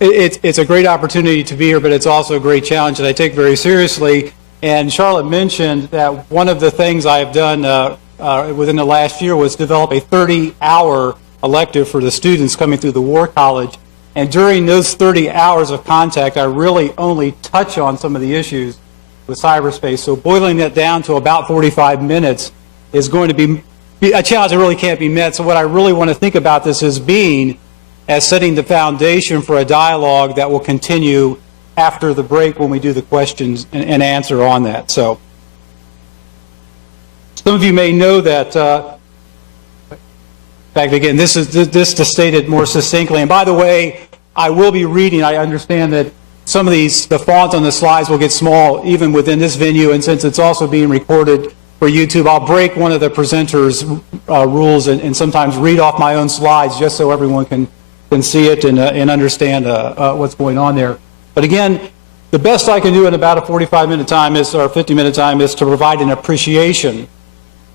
it's a great opportunity to be here, but it's also a great challenge that I take very seriously. And Charlotte mentioned that one of the things I have done within the last year was develop a 30-hour elective for the students coming through the War College. And during those 30 hours of contact, I really only touch on some of the issues with cyberspace. So boiling that down to about 45 minutes is going to be a challenge that really can't be met. So what I really want to think about this as setting the foundation for a dialogue that will continue after the break when we do the questions and answer on that. So some of you may know that, in fact, again, this to state it more succinctly. And by the way, I will be reading. I understand that some of the font on the slides will get small even within this venue, and since it's also being recorded for YouTube, I'll break one of the presenters' rules and sometimes read off my own slides just so everyone can see it and understand what's going on there. But again, the best I can do in about a 45-minute time or 50-minute time is to provide an appreciation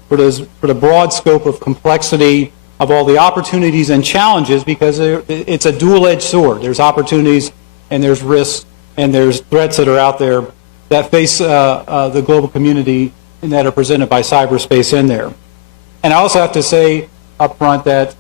for the broad scope of complexity of all the opportunities and challenges, because it's a dual-edged sword. There's opportunities and there's risks and there's threats that are out there that face the global community and that are presented by cyberspace in there. And I also have to say up front that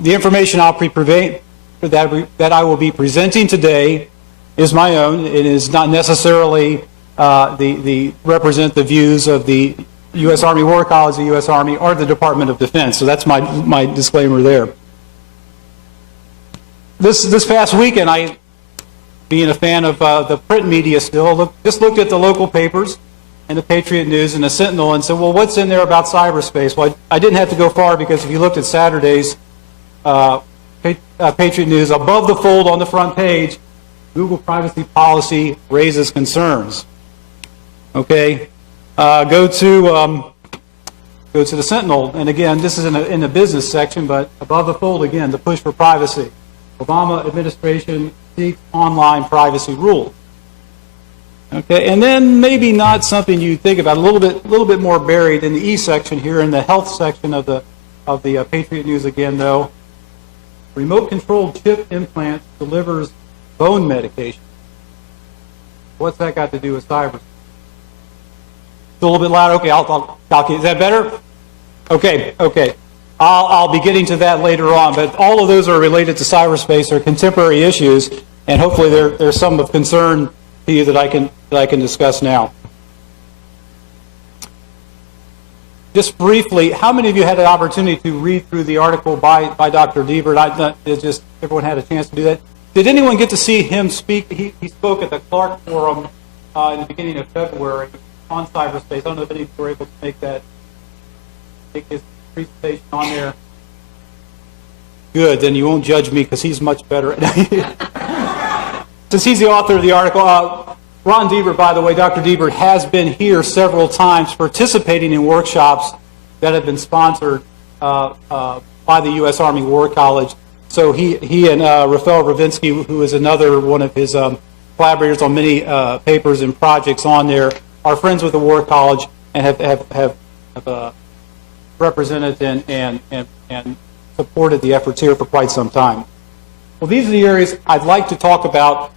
the information that I will be presenting today is my own. It is not necessarily represent the views of the U.S. Army War College, the U.S. Army, or the Department of Defense. So that's my disclaimer there. This past weekend, I, being a fan of the print media still, just looked at the local papers and the Patriot News and the Sentinel and said, well, what's in there about cyberspace? Well, I didn't have to go far, because if you looked at Saturday's Patriot News, above the fold on the front page, Google privacy policy raises concerns. Okay, go to the Sentinel, and again, this is in the business section, but above the fold again, the push for privacy. Obama administration seeks online privacy rules. Okay, and then maybe not something you think about, a little bit more buried in the E section here, in the health section of the Patriot News again, though. Remote controlled chip implants delivers bone medication. What's that got to do with cyber? It's a little bit loud. Okay, I'll is that better? Okay. I'll be getting to that later on, but all of those are related to cyberspace, or contemporary issues, and hopefully there's some of concern to you that I can discuss now. Just briefly, how many of you had an opportunity to read through the article by Dr. Diebert? Just everyone had a chance to do that. Did anyone get to see him speak? He spoke at the Clark Forum in the beginning of February on cyberspace. I don't know if any of you were able to make his presentation on there. Good, then you won't judge me, because he's much better at it. Since he's the author of the article, Ron Diebert, by the way, Dr. Diebert has been here several times participating in workshops that have been sponsored by the U.S. Army War College. So he and Rafael Ravinsky, who is another one of his collaborators on many papers and projects on there, are friends with the War College and have represented and supported the efforts here for quite some time. Well, these are the areas I'd like to talk about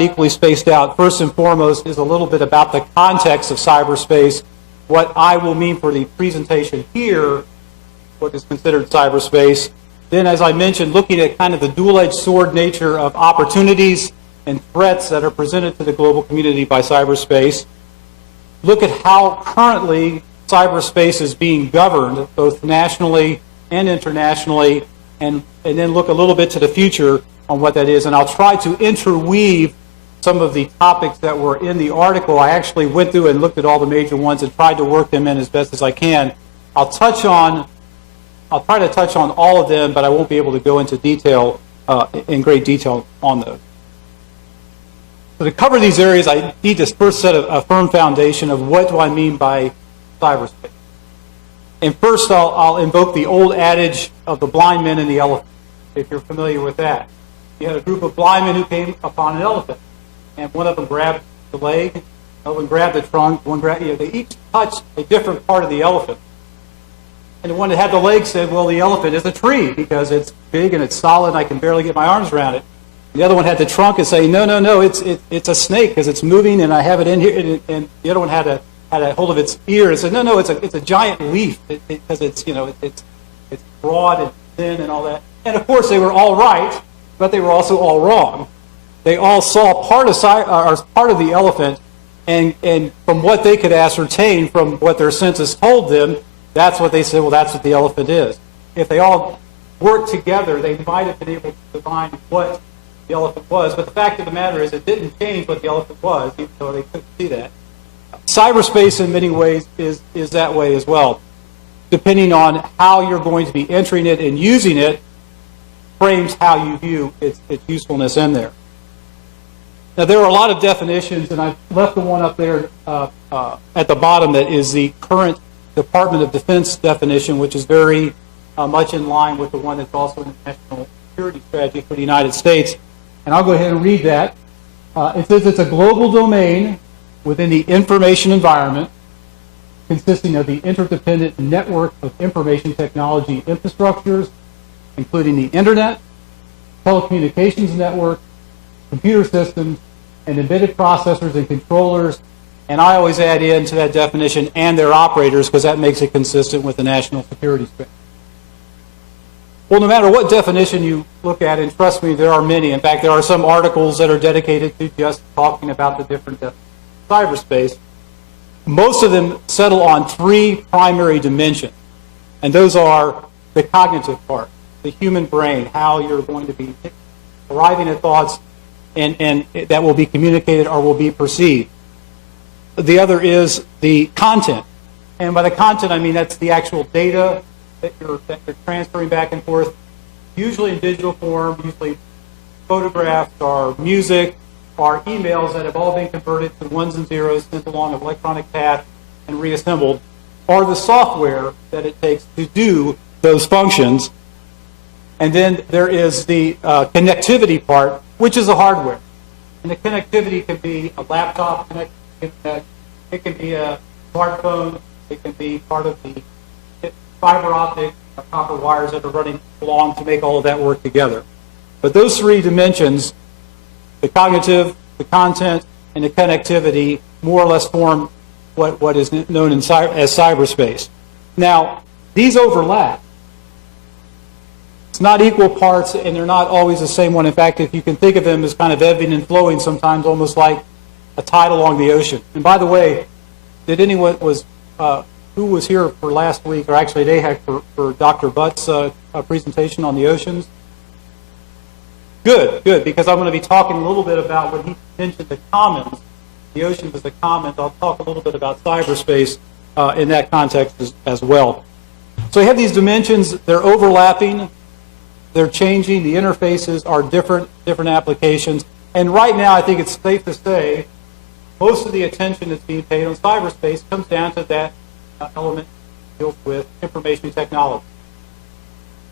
equally spaced out. First and foremost is a little bit about the context of cyberspace, what I will mean for the presentation here, what is considered cyberspace. Then, as I mentioned, looking at kind of the dual-edged sword nature of opportunities and threats that are presented to the global community by cyberspace. Look at how currently cyberspace is being governed, both nationally and internationally, and then look a little bit to the future on what that is. And I'll try to interweave some of the topics that were in the article. I actually went through and looked at all the major ones and tried to work them in as best as I can. I'll try to touch on all of them, but I won't be able to go into detail, in great detail on those. So to cover these areas, I need to first set a firm foundation of what do I mean by cyberspace. And first, I'll invoke the old adage of the blind men and the elephant, if you're familiar with that. You had a group of blind men who came upon an elephant, and one of them grabbed the leg, another one grabbed the trunk, one grabbed, they each touched a different part of the elephant. And the one that had the leg said, well, the elephant is a tree because it's big and it's solid and I can barely get my arms around it. The other one had the trunk and say, no, no, no, it's a snake because it's moving and I have it in here. And the other one had a hold of its ear and said, no, no, it's a giant leaf because it's, you know, it's broad and thin and all that. And of course they were all right, but they were also all wrong. They all saw part of the elephant, and from what they could ascertain from what their senses told them, that's what they said, well, that's what the elephant is. If they all worked together, they might have been able to define what the elephant was, but the fact of the matter is it didn't change what the elephant was, even though they couldn't see that. Cyberspace in many ways is that way as well. Depending on how you're going to be entering it and using it, frames how you view its usefulness in there. Now, there are a lot of definitions, and I've left the one up there at the bottom that is the current Department of Defense definition, which is very much in line with the one that's also in the National Security Strategy for the United States. And I'll go ahead and read that. It says it's a global domain within the information environment consisting of the interdependent network of information technology infrastructures, including the Internet, telecommunications network, computer systems, and embedded processors and controllers, and I always add into that definition and their operators because that makes it consistent with the national security space. Well, no matter what definition you look at, and trust me, there are many. In fact, there are some articles that are dedicated to just talking about the different definitions of cyberspace. Most of them settle on three primary dimensions, and those are the cognitive part, the human brain, how you're going to be arriving at thoughts and that will be communicated or will be perceived. The other is the content. And by the content, I mean that's the actual data that you're transferring back and forth, usually in digital form, usually photographs or music or emails that have all been converted to ones and zeros, sent along an electronic path and reassembled, or the software that it takes to do those functions. And then there is the connectivity part, which is the hardware. And the connectivity can be a laptop connected to the internet, it can be a smartphone, it can be part of the fiber optic or copper wires that are running along to make all of that work together. But those three dimensions, the cognitive, the content, and the connectivity, more or less form what is known as cyberspace. Now, these overlap. It's not equal parts, and they're not always the same one. In fact, if you can think of them as kind of ebbing and flowing sometimes, almost like a tide along the ocean. And by the way, did anyone who was here for last week, or actually they had for Dr. Butt's presentation on the oceans? Good, good, because I'm going to be talking a little bit about when he mentioned the commons, the oceans as the commons. I'll talk a little bit about cyberspace in that context as well. So you have these dimensions, they're overlapping, they're changing, the interfaces are different applications, and right now I think it's safe to say most of the attention that's being paid on cyberspace comes down to that element that deals with information technology.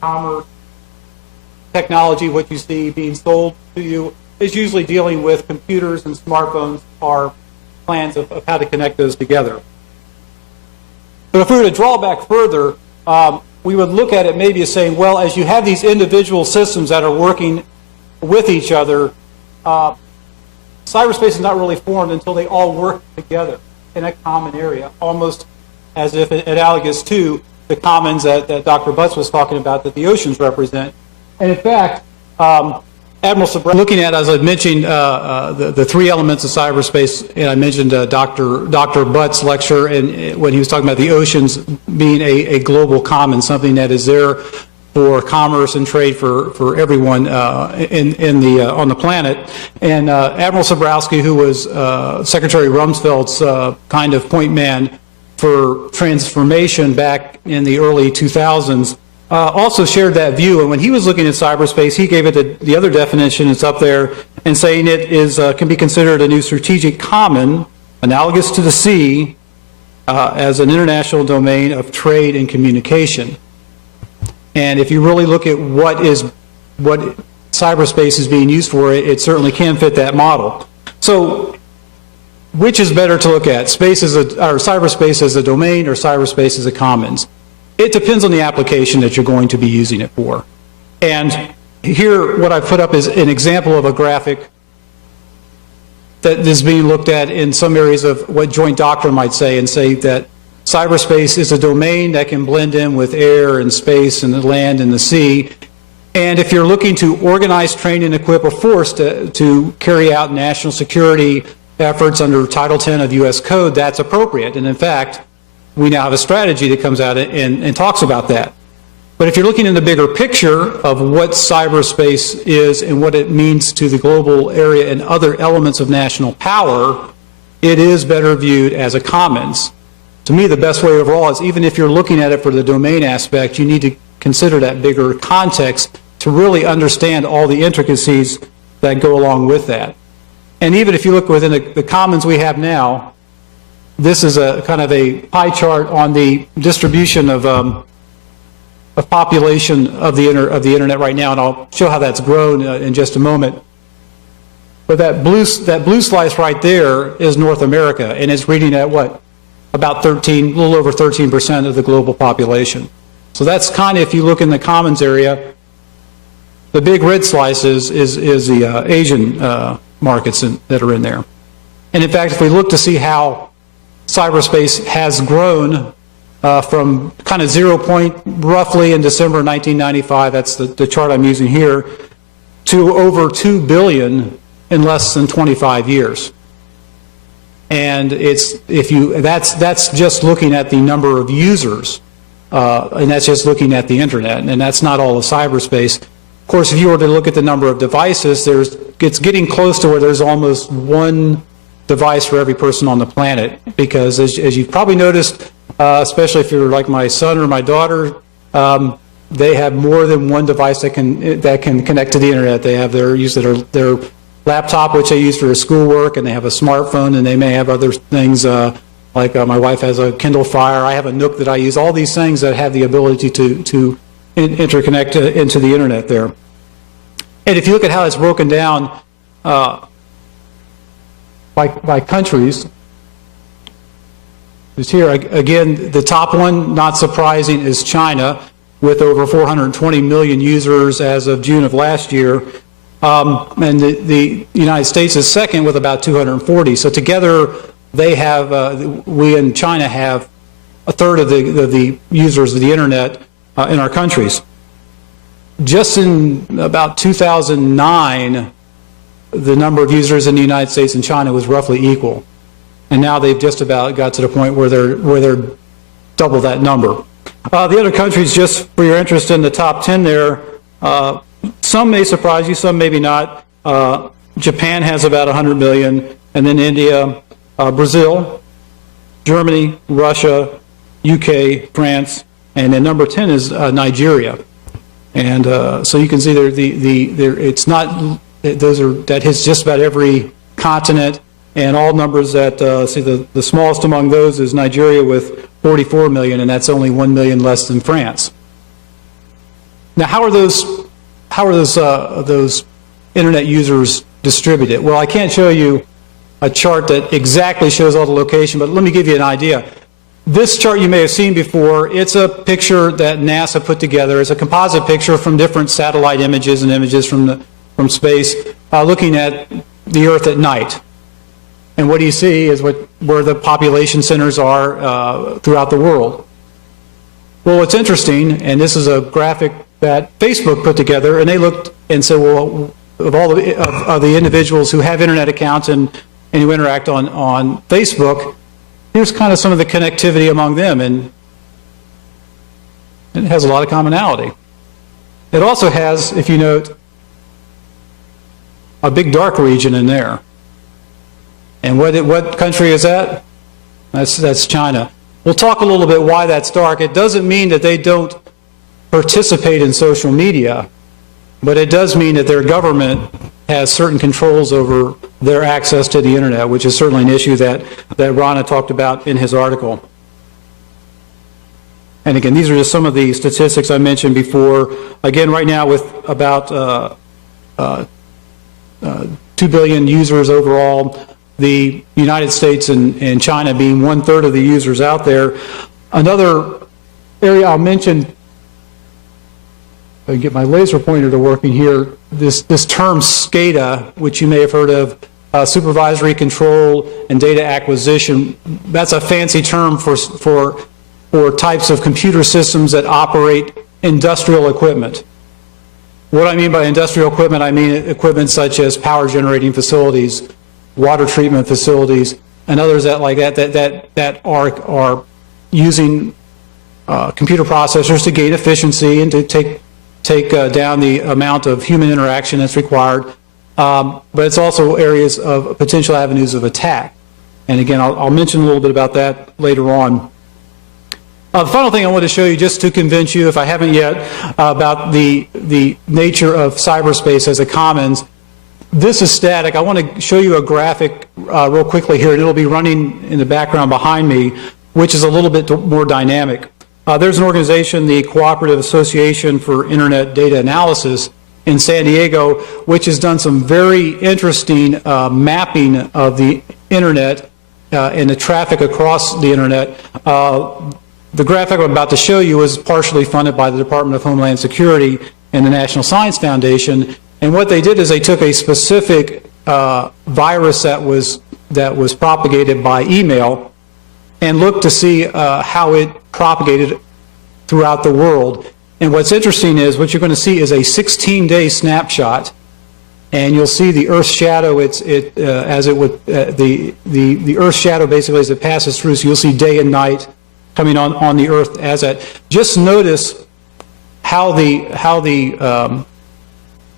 Commerce, technology, what you see being sold to you is usually dealing with computers and smartphones or plans of how to connect those together. But if we were to draw back further, we would look at it maybe as saying, well, as you have these individual systems that are working with each other, cyberspace is not really formed until they all work together in a common area, almost as if analogous to the commons that Dr. Butts was talking about that the oceans represent. And in fact, Admiral Sabrowski, looking at, as I mentioned, the three elements of cyberspace, and I mentioned Dr. Butt's lecture, and when he was talking about the oceans being a global common, something that is there for commerce and trade for everyone on the planet. And Admiral Sabrowski, who was Secretary Rumsfeld's kind of point man for transformation back in the early 2000s, also shared that view. And when he was looking at cyberspace, he gave it the other definition that's up there, and saying it is can be considered a new strategic common, analogous to the sea, as an international domain of trade and communication. And if you really look at what cyberspace is being used for, it certainly can fit that model. So, which is better to look at, cyberspace as a domain or cyberspace as a commons? It depends on the application that you're going to be using it for. And here, what I put up is an example of a graphic that is being looked at in some areas of what joint doctrine might say, and say that cyberspace is a domain that can blend in with air and space and the land and the sea. And if you're looking to organize, train, and equip a force to carry out national security efforts under Title 10 of U.S. Code, that's appropriate. And in fact, we now have a strategy that comes out and talks about that. But if you're looking in the bigger picture of what cyberspace is and what it means to the global area and other elements of national power, it is better viewed as a commons. To me, the best way overall is, even if you're looking at it for the domain aspect, you need to consider that bigger context to really understand all the intricacies that go along with that. And even if you look within the commons we have now, this is a kind of a pie chart on the distribution of population of the internet right now, and I'll show how that's grown in just a moment. But that blue slice right there is North America, and it's reading at what? About a little over 13% of the global population. So that's kind of, if you look in the commons area, the big red slice is the Asian markets that are in there. And in fact, if we look to see how cyberspace has grown from kind of 0 point roughly in December 1995, that's the chart I'm using here, to over 2 billion in less than 25 years. And that's just looking at the number of users, and that's just looking at the internet, and that's not all of cyberspace. Of course, if you were to look at the number of devices, it's getting close to where there's almost one device for every person on the planet, because as you've probably noticed, especially if you're like my son or my daughter, they have more than one device that can connect to the internet. They have their laptop, which they use for schoolwork, and they have a smartphone, and they may have other things like my wife has a Kindle Fire. I have a Nook that I use. All these things that have the ability to interconnect into the internet there. And if you look at how it's broken down by countries, is here again. The top one, not surprising, is China, with over 420 million users as of June of last year. And the United States is second with about 240. So together, they have, we in China have a third of the users of the internet in our countries. Just in about 2009, the number of users in the United States and China was roughly equal. And now they've just about got to the point where they're double that number. The other countries, just for your interest in the top 10 there, some may surprise you, some maybe not. Japan has about 100 million, and then India, Brazil, Germany, Russia, UK, France, and then number 10 is Nigeria. And so you can see it's not, that hits just about every continent, and all numbers that, see the smallest among those is Nigeria with 44 million, and that's only 1 million less than France. Now, how are those internet users distributed? Well, I can't show you a chart that exactly shows all the location, but let me give you an idea. This chart you may have seen before. It's a picture that NASA put together. It's a composite picture from different satellite images and images from space, looking at the Earth at night. And what you see is where the population centers are throughout the world. Well, what's interesting, and this is a graphic that Facebook put together, and they looked and said, well, of all the individuals who have internet accounts and who interact on Facebook, here's kind of some of the connectivity among them, and it has a lot of commonality. It also has, if you note, a big dark region in there. And what country is that? That's China. We'll talk a little bit why that's dark. It doesn't mean that they don't participate in social media, but it does mean that their government has certain controls over their access to the internet, which is certainly an issue that Rana talked about in his article. And again, these are just some of the statistics I mentioned before. Again, right now with about 2 billion users overall, the United States and China being 1/3 of the users out there. Another area I'll mention get my laser pointer to working here, this term SCADA, which you may have heard of, supervisory control and data acquisition, that's a fancy term for types of computer systems that operate industrial equipment. What I mean by industrial equipment, I mean equipment such as power generating facilities, water treatment facilities, and others that are using computer processors to gain efficiency and to take down the amount of human interaction that's required. But it's also areas of potential avenues of attack. And again, I'll mention a little bit about that later on. The final thing I want to show you, just to convince you, if I haven't yet, about the nature of cyberspace as a commons. This is static. I want to show you a graphic real quickly here, and it'll be running in the background behind me, which is a little bit more dynamic. There's an organization, the Cooperative Association for Internet Data Analysis in San Diego, which has done some very interesting mapping of the Internet and the traffic across the Internet. The graphic I'm about to show you was partially funded by the Department of Homeland Security and the National Science Foundation. And what they did is they took a specific virus that was propagated by email and looked to see how it propagated throughout the world. And what's interesting is what you're going to see is a 16-day snapshot, and you'll see the Earth's shadow. The Earth's shadow basically as it passes through. So you'll see day and night coming on the Earth as that. Just notice how the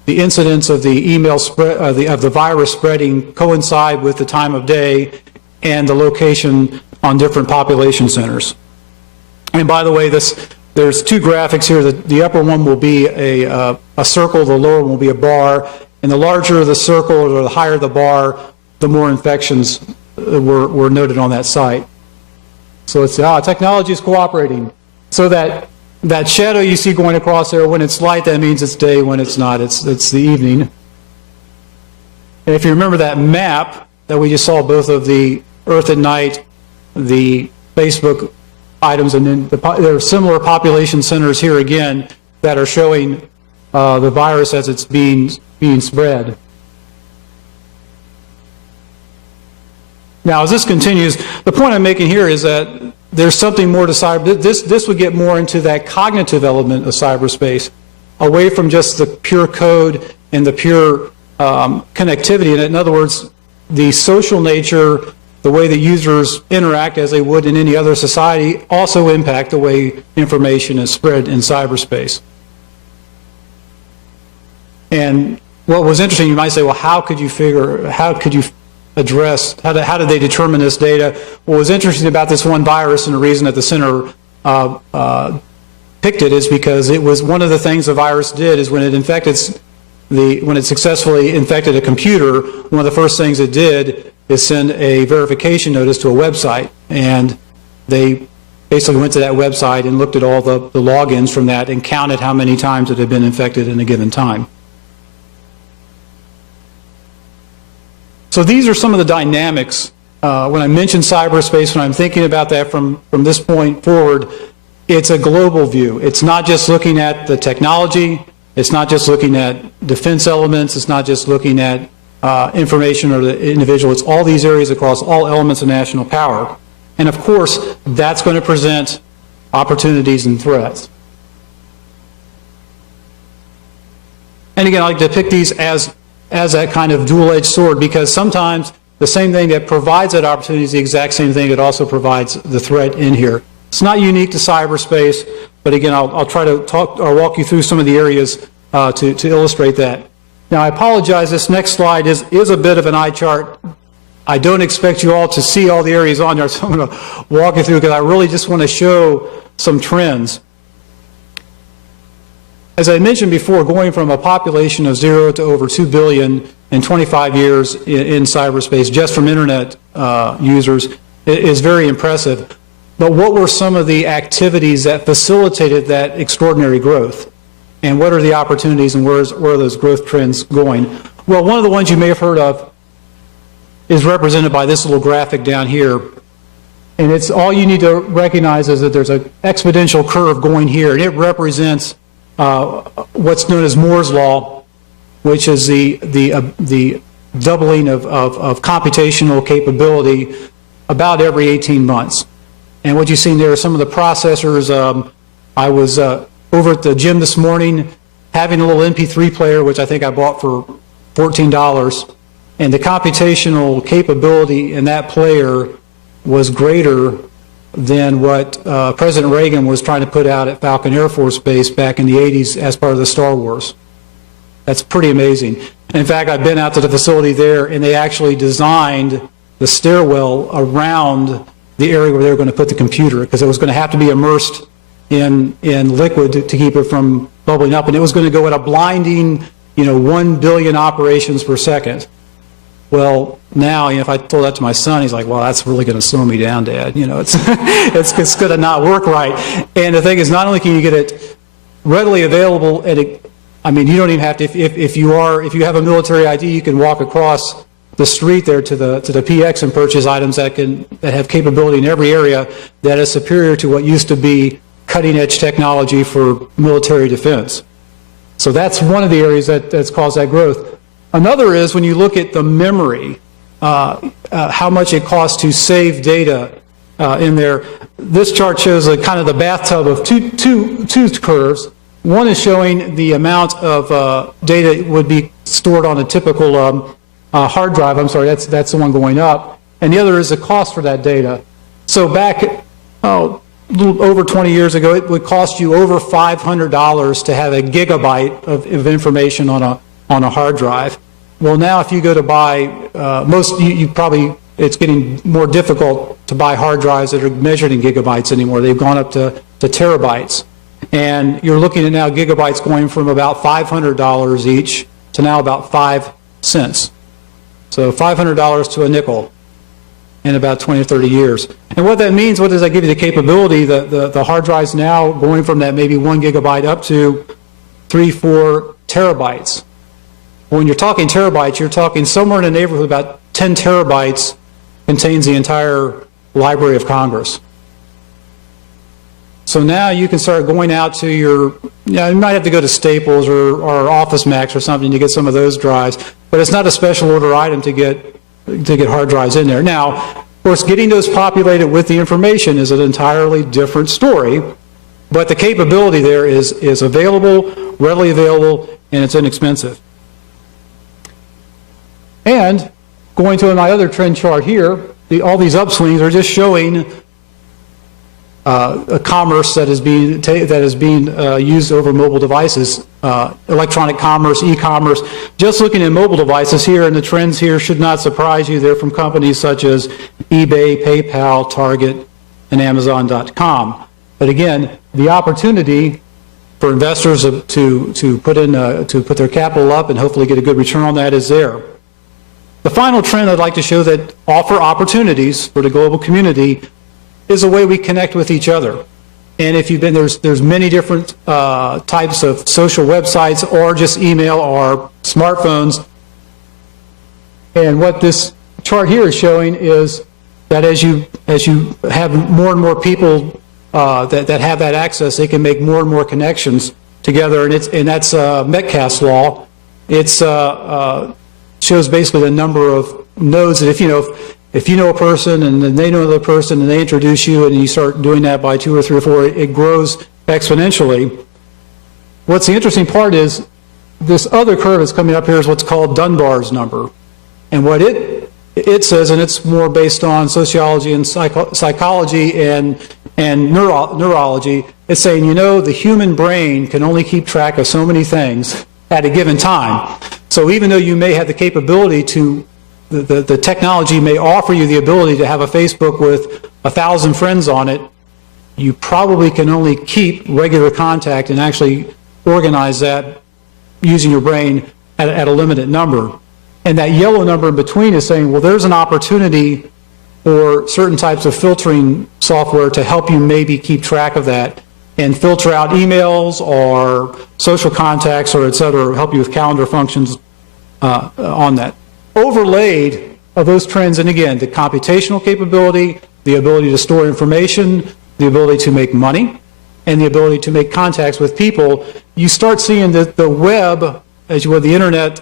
incidence of the email spread of the virus spreading coincide with the time of day and the location on different population centers. And by the way, there's two graphics here. The upper one will be a circle, the lower one will be a bar, and the larger the circle or the higher the bar, the more infections were noted on that site. So it's technology is cooperating. So that shadow you see going across there, when it's light, that means it's day. When it's not, it's the evening. And if you remember that map that we just saw, both of the Earth at night, the Facebook items, and then there are similar population centers here again that are showing the virus as it's being spread. Now, as this continues, the point I'm making here is that there's something more to cyber. This would get more into that cognitive element of cyberspace, away from just the pure code and the pure connectivity. And in other words, the social nature, the way that users interact as they would in any other society, also impact the way information is spread in cyberspace. And what was interesting, you might say, well, how could you address, how did they determine this data? What was interesting about this one virus, and the reason that the center picked it, is because it was one of the things the virus did is when it successfully infected a computer, one of the first things it did is send a verification notice to a website. And they basically went to that website and looked at all the logins from that and counted how many times it had been infected in a given time. So these are some of the dynamics. When I mention cyberspace, when I'm thinking about that from this point forward, it's a global view. It's not just looking at the technology. It's not just looking at defense elements. It's not just looking at information or the individual. It's all these areas across all elements of national power. And of course, that's going to present opportunities and threats. And again, I like to pick these as that kind of dual-edged sword, because sometimes the same thing that provides that opportunity is the exact same thing that also provides the threat in here. It's not unique to cyberspace, but again, I'll try to talk or walk you through some of the areas to illustrate that. Now, I apologize, this next slide is a bit of an eye chart. I don't expect you all to see all the areas on there, so I'm going to walk you through because I really just want to show some trends. As I mentioned before, going from a population of 0 to over 2 billion in 25 years in cyberspace, just from internet users, is very impressive. But what were some of the activities that facilitated that extraordinary growth? And what are the opportunities, and where are those growth trends going? Well, one of the ones you may have heard of is represented by this little graphic down here. And it's all you need to recognize is that there's an exponential curve going here, and it represents what's known as Moore's Law, which is the doubling of computational capability about every 18 months. And what you see there are some of the processors. I was over at the gym this morning having a little MP3 player, which I think I bought for $14, and the computational capability in that player was greater than what President Reagan was trying to put out at Falcon Air Force Base back in the 80s as part of the Star Wars. That's pretty amazing. In fact, I've been out to the facility there, and they actually designed the stairwell around the area where they were going to put the computer, because it was going to have to be immersed in liquid to keep it from bubbling up, and it was going to go at a blinding, 1 billion operations per second. Well, now, if I told that to my son, he's like, well, that's really going to slow me down, Dad. It's going to not work right. And the thing is, not only can you get it readily available, and you don't even have to, if you have a military ID, you can walk across the street there to the PX and purchase items that have capability in every area that is superior to what used to be cutting edge technology for military defense. So that's one of the areas that's caused that growth. Another is when you look at the memory, how much it costs to save data in there. This chart shows kind of the bathtub of two curves. One is showing the amount of data would be stored on a typical hard drive. I'm sorry, that's the one going up. And the other is the cost for that data. So back a little over 20 years ago, it would cost you over $500 to have a gigabyte of information on a hard drive. Well, now if you go to buy, it's getting more difficult to buy hard drives that are measured in gigabytes anymore. They've gone up to terabytes. And you're looking at now gigabytes going from about $500 each to now about 5 cents. So $500 to a nickel in about 20 or 30 years. And what that means, what does that give you the capability? The hard drives now going from that maybe 1 gigabyte up to 3-4 terabytes. When you're talking terabytes, you're talking somewhere in the neighborhood about 10 terabytes contains the entire Library of Congress. So now you can start going out to you might have to go to Staples or Office Max or something to get some of those drives, but it's not a special order item to get hard drives in there. Now, of course, getting those populated with the information is an entirely different story, but the capability there is available, readily available, and it's inexpensive. And going to my other trend chart here, all these upswings are just showing a commerce that is being used over mobile devices, electronic commerce, e-commerce. Just looking at mobile devices here, and the trends here should not surprise you. They're from companies such as eBay, PayPal, Target, and Amazon.com. But again, the opportunity for investors to put their capital up and hopefully get a good return on that is there. The final trend I'd like to show that offer opportunities for the global community is the way we connect with each other. And if you've been, there's many different types of social websites or just email or smartphones. And what this chart here is showing is that as you have more and more people that have that access, they can make more and more connections together. And that's Metcalfe's law. It's shows basically the number of nodes that if you know a person and then they know another person and they introduce you and you start doing that by 2 or 3 or 4, it grows exponentially. What's the interesting part is this other curve that's coming up here is what's called Dunbar's number. And what it says, and it's more based on sociology and psychology and neurology, it's saying, the human brain can only keep track of so many things at a given time. So even though you may have the capability to the technology may offer you the ability to have a Facebook with 1,000 friends on it, you probably can only keep regular contact and actually organize that using your brain at a limited number. And that yellow number in between is saying, well, there's an opportunity for certain types of filtering software to help you maybe keep track of that and filter out emails or social contacts or et cetera, help you with calendar functions on that. Overlaid of those trends, and again, the computational capability, the ability to store information, the ability to make money, and the ability to make contacts with people, you start seeing that the web, as you will, the internet,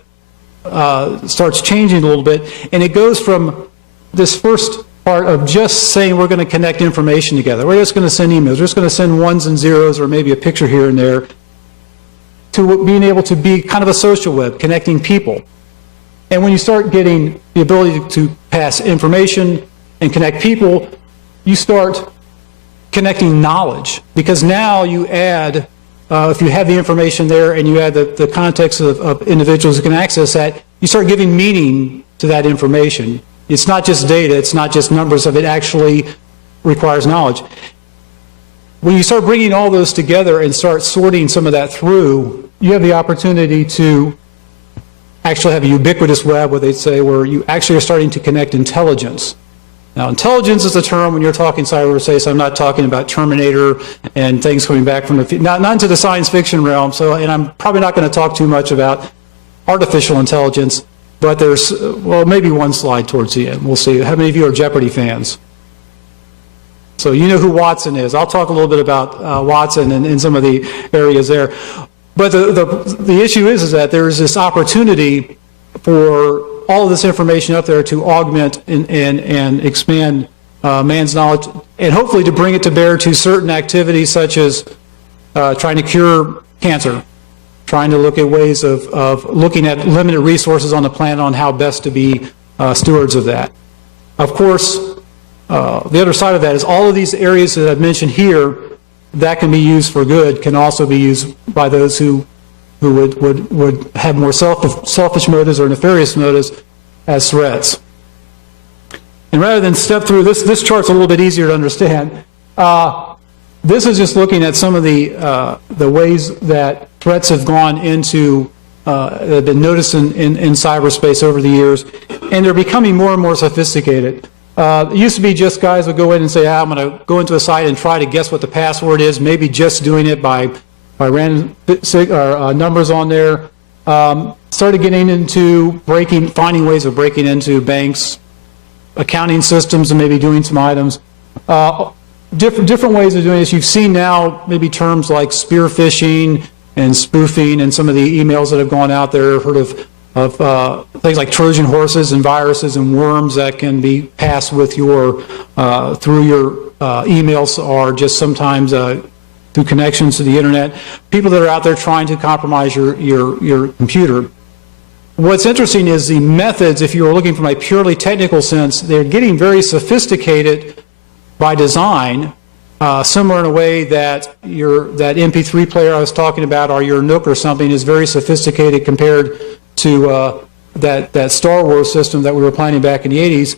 starts changing a little bit, and it goes from this first part of just saying we're going to connect information together. We're just going to send emails. We're just going to send ones and zeros or maybe a picture here and there, to being able to be kind of a social web, connecting people. And when you start getting the ability to pass information and connect people, you start connecting knowledge, because now you add, if you have the information there and you add the context of individuals who can access that, you start giving meaning to that information. It's not just data, it's not just numbers, it actually requires knowledge. When you start bringing all those together and start sorting some of that through, you have the opportunity to actually have a ubiquitous web, where they say, where you actually are starting to connect intelligence. Now, intelligence is a term when you're talking cyberspace. I'm not talking about Terminator and things coming back from the future, not into the science fiction realm. So, and I'm probably not going to talk too much about artificial intelligence, but there's, well, maybe one slide towards the end. We'll see. How many of you are Jeopardy fans? So you know who Watson is. I'll talk a little bit about Watson and some of the areas there. But the issue is that there is this opportunity for all of this information up there to augment and expand man's knowledge, and hopefully to bring it to bear to certain activities such as trying to cure cancer, trying to look at ways of looking at limited resources on the planet on how best to be stewards of that. Of course, the other side of that is all of these areas that I've mentioned here that can be used for good can also be used by those who would have more selfish motives or nefarious motives as threats. And rather than step through this chart's a little bit easier to understand. This is just looking at some of the ways that threats have gone into, have been noticed in cyberspace over the years, and they're becoming more and more sophisticated. It used to be just guys would go in and say, I'm going to go into a site and try to guess what the password is, maybe just doing it by random numbers on there. Started getting into finding ways of breaking into banks, accounting systems, and maybe doing some items. Different ways of doing this. You've seen now maybe terms like spear phishing and spoofing, and some of the emails that have gone out there. Heard of things like Trojan horses and viruses and worms that can be passed with your through your emails, or just sometimes through connections to the internet. People that are out there trying to compromise your computer. What's interesting is the methods. If you were looking from a purely technical sense, they're getting very sophisticated by design, similar in a way that that MP3 player I was talking about, or your Nook or something, is very sophisticated compared to that Star Wars system that we were planning back in the 80s.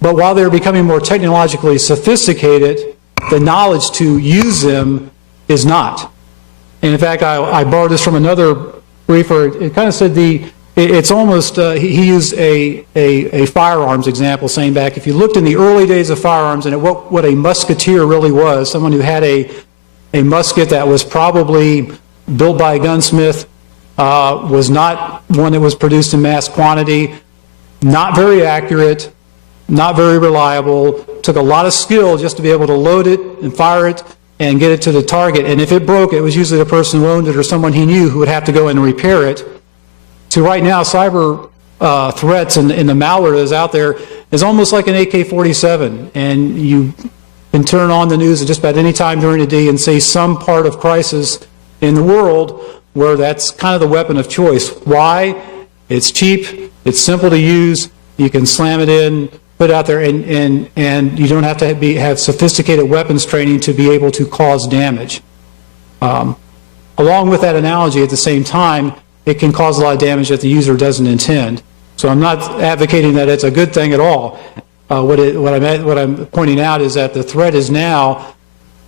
But while they're becoming more technologically sophisticated, the knowledge to use them is not. And in fact, I borrowed this from another briefer. It kind of said it's almost, he used a firearms example, saying back, if you looked in the early days of firearms and at what a musketeer really was, someone who had a musket that was probably built by a gunsmith, was not one that was produced in mass quantity, not very accurate, not very reliable, took a lot of skill just to be able to load it and fire it and get it to the target. And if it broke, it was usually the person who owned it or someone he knew who would have to go in and repair it. To right now, cyber threats and the malware that is out there is almost like an AK-47. And you can turn on the news at just about any time during the day and see some part of crisis in the world where that's kind of the weapon of choice. Why? It's cheap, it's simple to use, you can slam it in, put it out there, and you don't have to have sophisticated weapons training to be able to cause damage. Along with that analogy, at the same time, it can cause a lot of damage that the user doesn't intend. So I'm not advocating that it's a good thing at all. What I'm pointing out is that the threat is now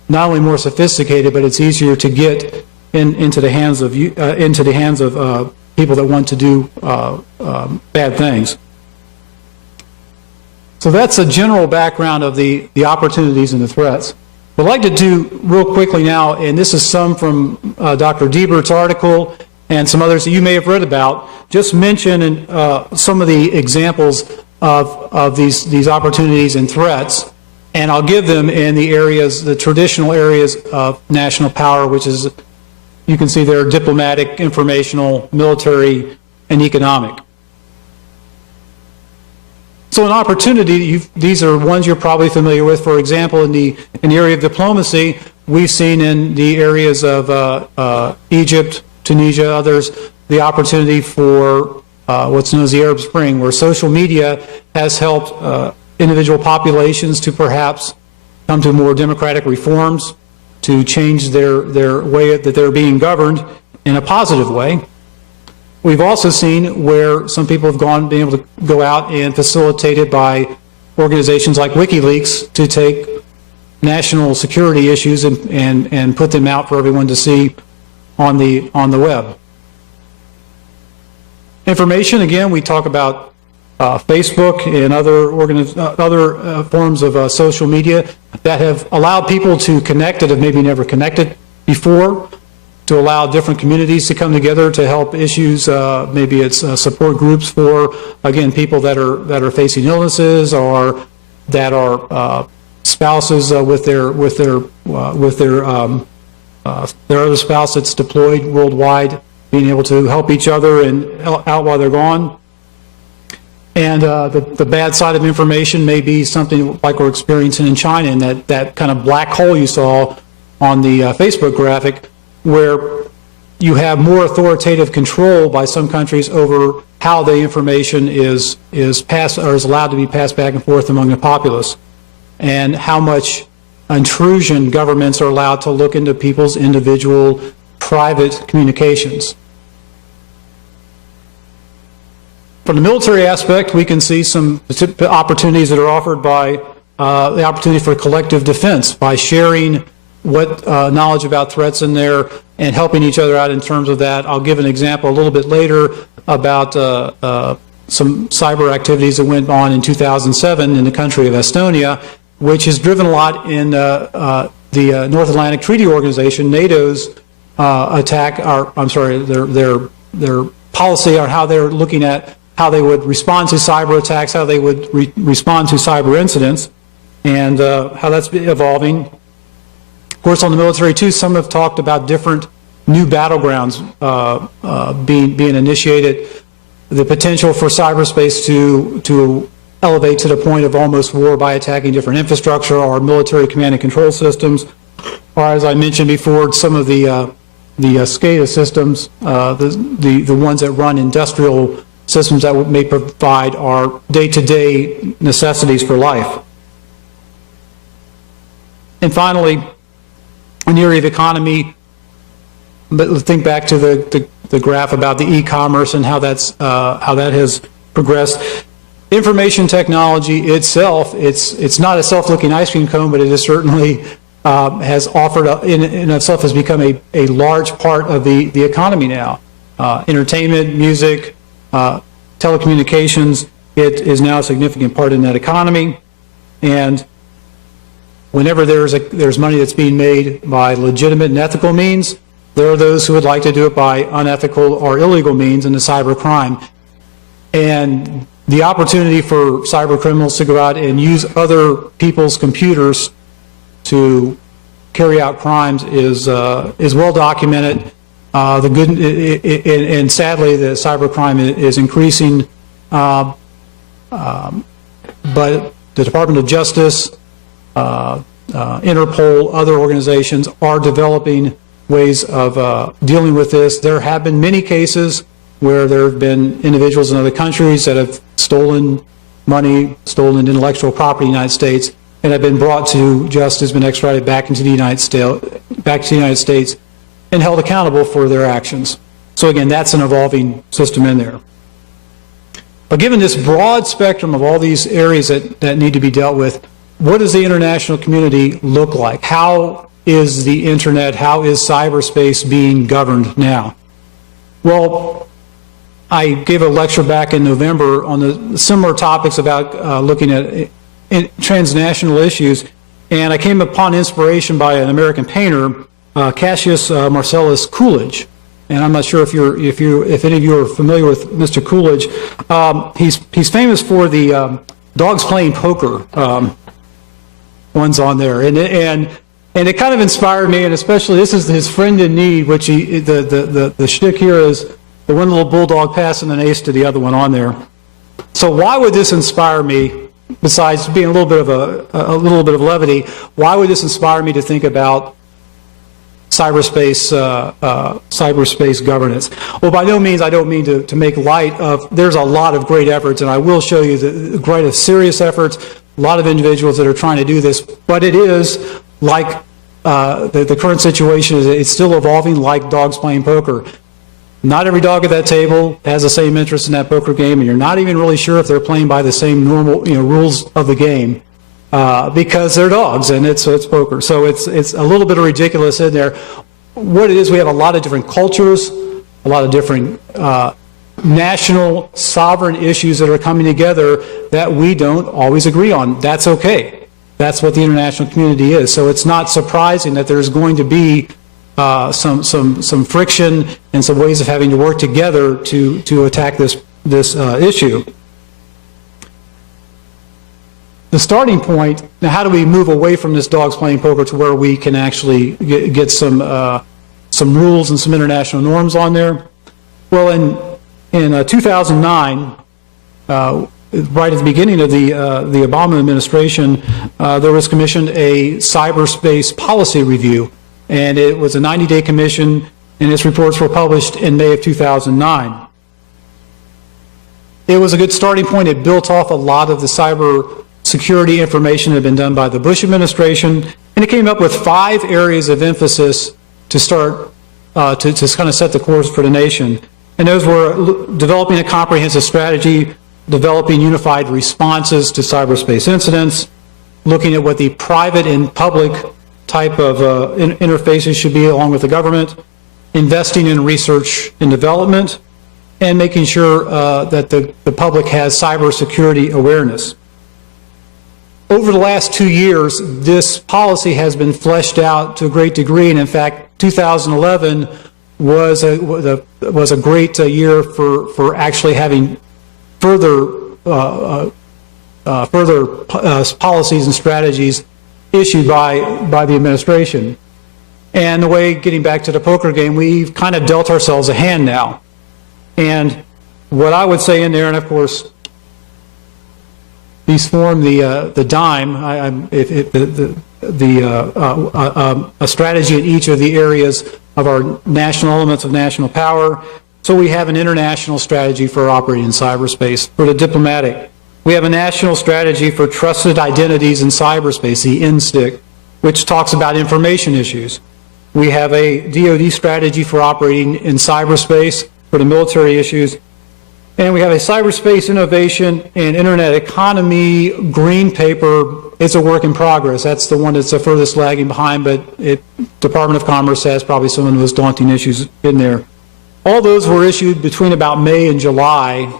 not only more sophisticated, but it's easier to get into the hands of people that want to do bad things. So that's a general background of the opportunities and the threats. What I'd like to do real quickly now, and this is some from Dr. Diebert's article and some others that you may have read about, just mention some of the examples of these opportunities and threats. And I'll give them in the areas, the traditional areas of national power, which is, you can see there, diplomatic, informational, military, and economic. So an opportunity, these are ones you're probably familiar with. For example, in the area of diplomacy, we've seen in the areas of Egypt, Tunisia, others, the opportunity for what's known as the Arab Spring, where social media has helped individual populations to perhaps come to more democratic reforms, to change their way that they're being governed in a positive way. We've also seen where some people have been able to go out and facilitate it by organizations like WikiLeaks to take national security issues and put them out for everyone to see on the web. Information, again, we talk about Facebook and other forms of social media that have allowed people to connect that have maybe never connected before, to allow different communities to come together to help issues. Maybe it's support groups for, again, people that are facing illnesses or that are spouses with their other spouse that's deployed worldwide, being able to help each other and out while they're gone. And the bad side of information may be something like we're experiencing in China, and that kind of black hole you saw on the Facebook graphic, where you have more authoritative control by some countries over how the information is passed or is allowed to be passed back and forth among the populace, and how much intrusion governments are allowed to look into people's individual private communications. From the military aspect, we can see some opportunities that are offered by the opportunity for collective defense, by sharing what knowledge about threats in there and helping each other out in terms of that. I'll give an example a little bit later about some cyber activities that went on in 2007 in the country of Estonia, which has driven a lot in the North Atlantic Treaty Organization, NATO's their policy on how they're looking at how they would respond to cyber attacks, how they would respond to cyber incidents, and how that's evolving. Of course, on the military too, some have talked about different new battlegrounds being initiated, the potential for cyberspace to elevate to the point of almost war by attacking different infrastructure or military command and control systems, or as I mentioned before, some of the SCADA systems, the ones that run industrial systems that may provide our day-to-day necessities for life. And finally, in the area of economy, but think back to the graph about the e-commerce and how that has progressed. Information technology itself, it's not a self-looking ice cream cone, but it is certainly has offered in itself has become a large part of the economy now. Entertainment, music, telecommunications, it is now a significant part in that economy. And whenever there's money that's being made by legitimate and ethical means, there are those who would like to do it by unethical or illegal means in the cyber crime. And the opportunity for cyber criminals to go out and use other people's computers to carry out crimes is well documented. And sadly, the cybercrime is increasing, but the Department of Justice, Interpol, other organizations are developing ways of dealing with this. There have been many cases where there have been individuals in other countries that have stolen money, stolen intellectual property in the United States, and have been brought to justice, been extradited back into the United States, and held accountable for their actions. So again, that's an evolving system in there. But given this broad spectrum of all these areas that need to be dealt with, what does the international community look like? How is the internet, how is cyberspace being governed now? Well, I gave a lecture back in November on the similar topics about looking at transnational issues, and I came upon inspiration by an American painter, Cassius Marcellus Coolidge, and I'm not sure if any of you are familiar with Mr. Coolidge. He's famous for the dogs playing poker. ones on there. And it kind of inspired me, and especially this is his friend in need, which the shtick here is the one little bulldog passing an ace to the other one on there. So why would this inspire me, besides being a little bit of levity, why would this inspire me to think about cyberspace governance? Well, by no means, I don't mean to make light of, there's a lot of great efforts, and I will show you the great serious efforts, a lot of individuals that are trying to do this, but it is like the current situation is, it's still evolving like dogs playing poker. Not every dog at that table has the same interest in that poker game, and you're not even really sure if they're playing by the same normal, rules of the game, because they're dogs and it's poker. So it's a little bit of ridiculous in there. What it is, we have a lot of different cultures, a lot of different national sovereign issues that are coming together that we don't always agree on. That's okay. That's what the international community is. So it's not surprising that there's going to be some friction and some ways of having to work together to attack this issue. The starting point, now how do we move away from this dogs playing poker to where we can actually get some rules and some international norms on there? Well, in 2009, right at the beginning of the Obama administration, there was commissioned a cyberspace policy review. And it was a 90-day commission, and its reports were published in May of 2009. It was a good starting point. It built off a lot of the cyber security information that had been done by the Bush administration, and it came up with 5 areas of emphasis to start to kind of set the course for the nation. And those were developing a comprehensive strategy, developing unified responses to cyberspace incidents, looking at what the private and public type of interfaces should be along with the government, investing in research and development, and making sure that the public has cybersecurity awareness. Over the last 2 years, this policy has been fleshed out to a great degree, and in fact, 2011 was a great year for actually having further policies and strategies issued by the administration. And the way, getting back to the poker game, we've kind of dealt ourselves a hand now. And what I would say in there, and of course, these form the dime, a strategy in each of the areas of our national elements of national power. So we have an international strategy for operating in cyberspace. For the diplomatic, we have a national strategy for trusted identities in cyberspace, the NSTIC, which talks about information issues. We have a DoD strategy for operating in cyberspace for the military issues. And we have a cyberspace innovation and internet economy green paper. It's a work in progress. That's the one that's the furthest lagging behind, but Department of Commerce has probably some of the most daunting issues in there. All those were issued between about May and July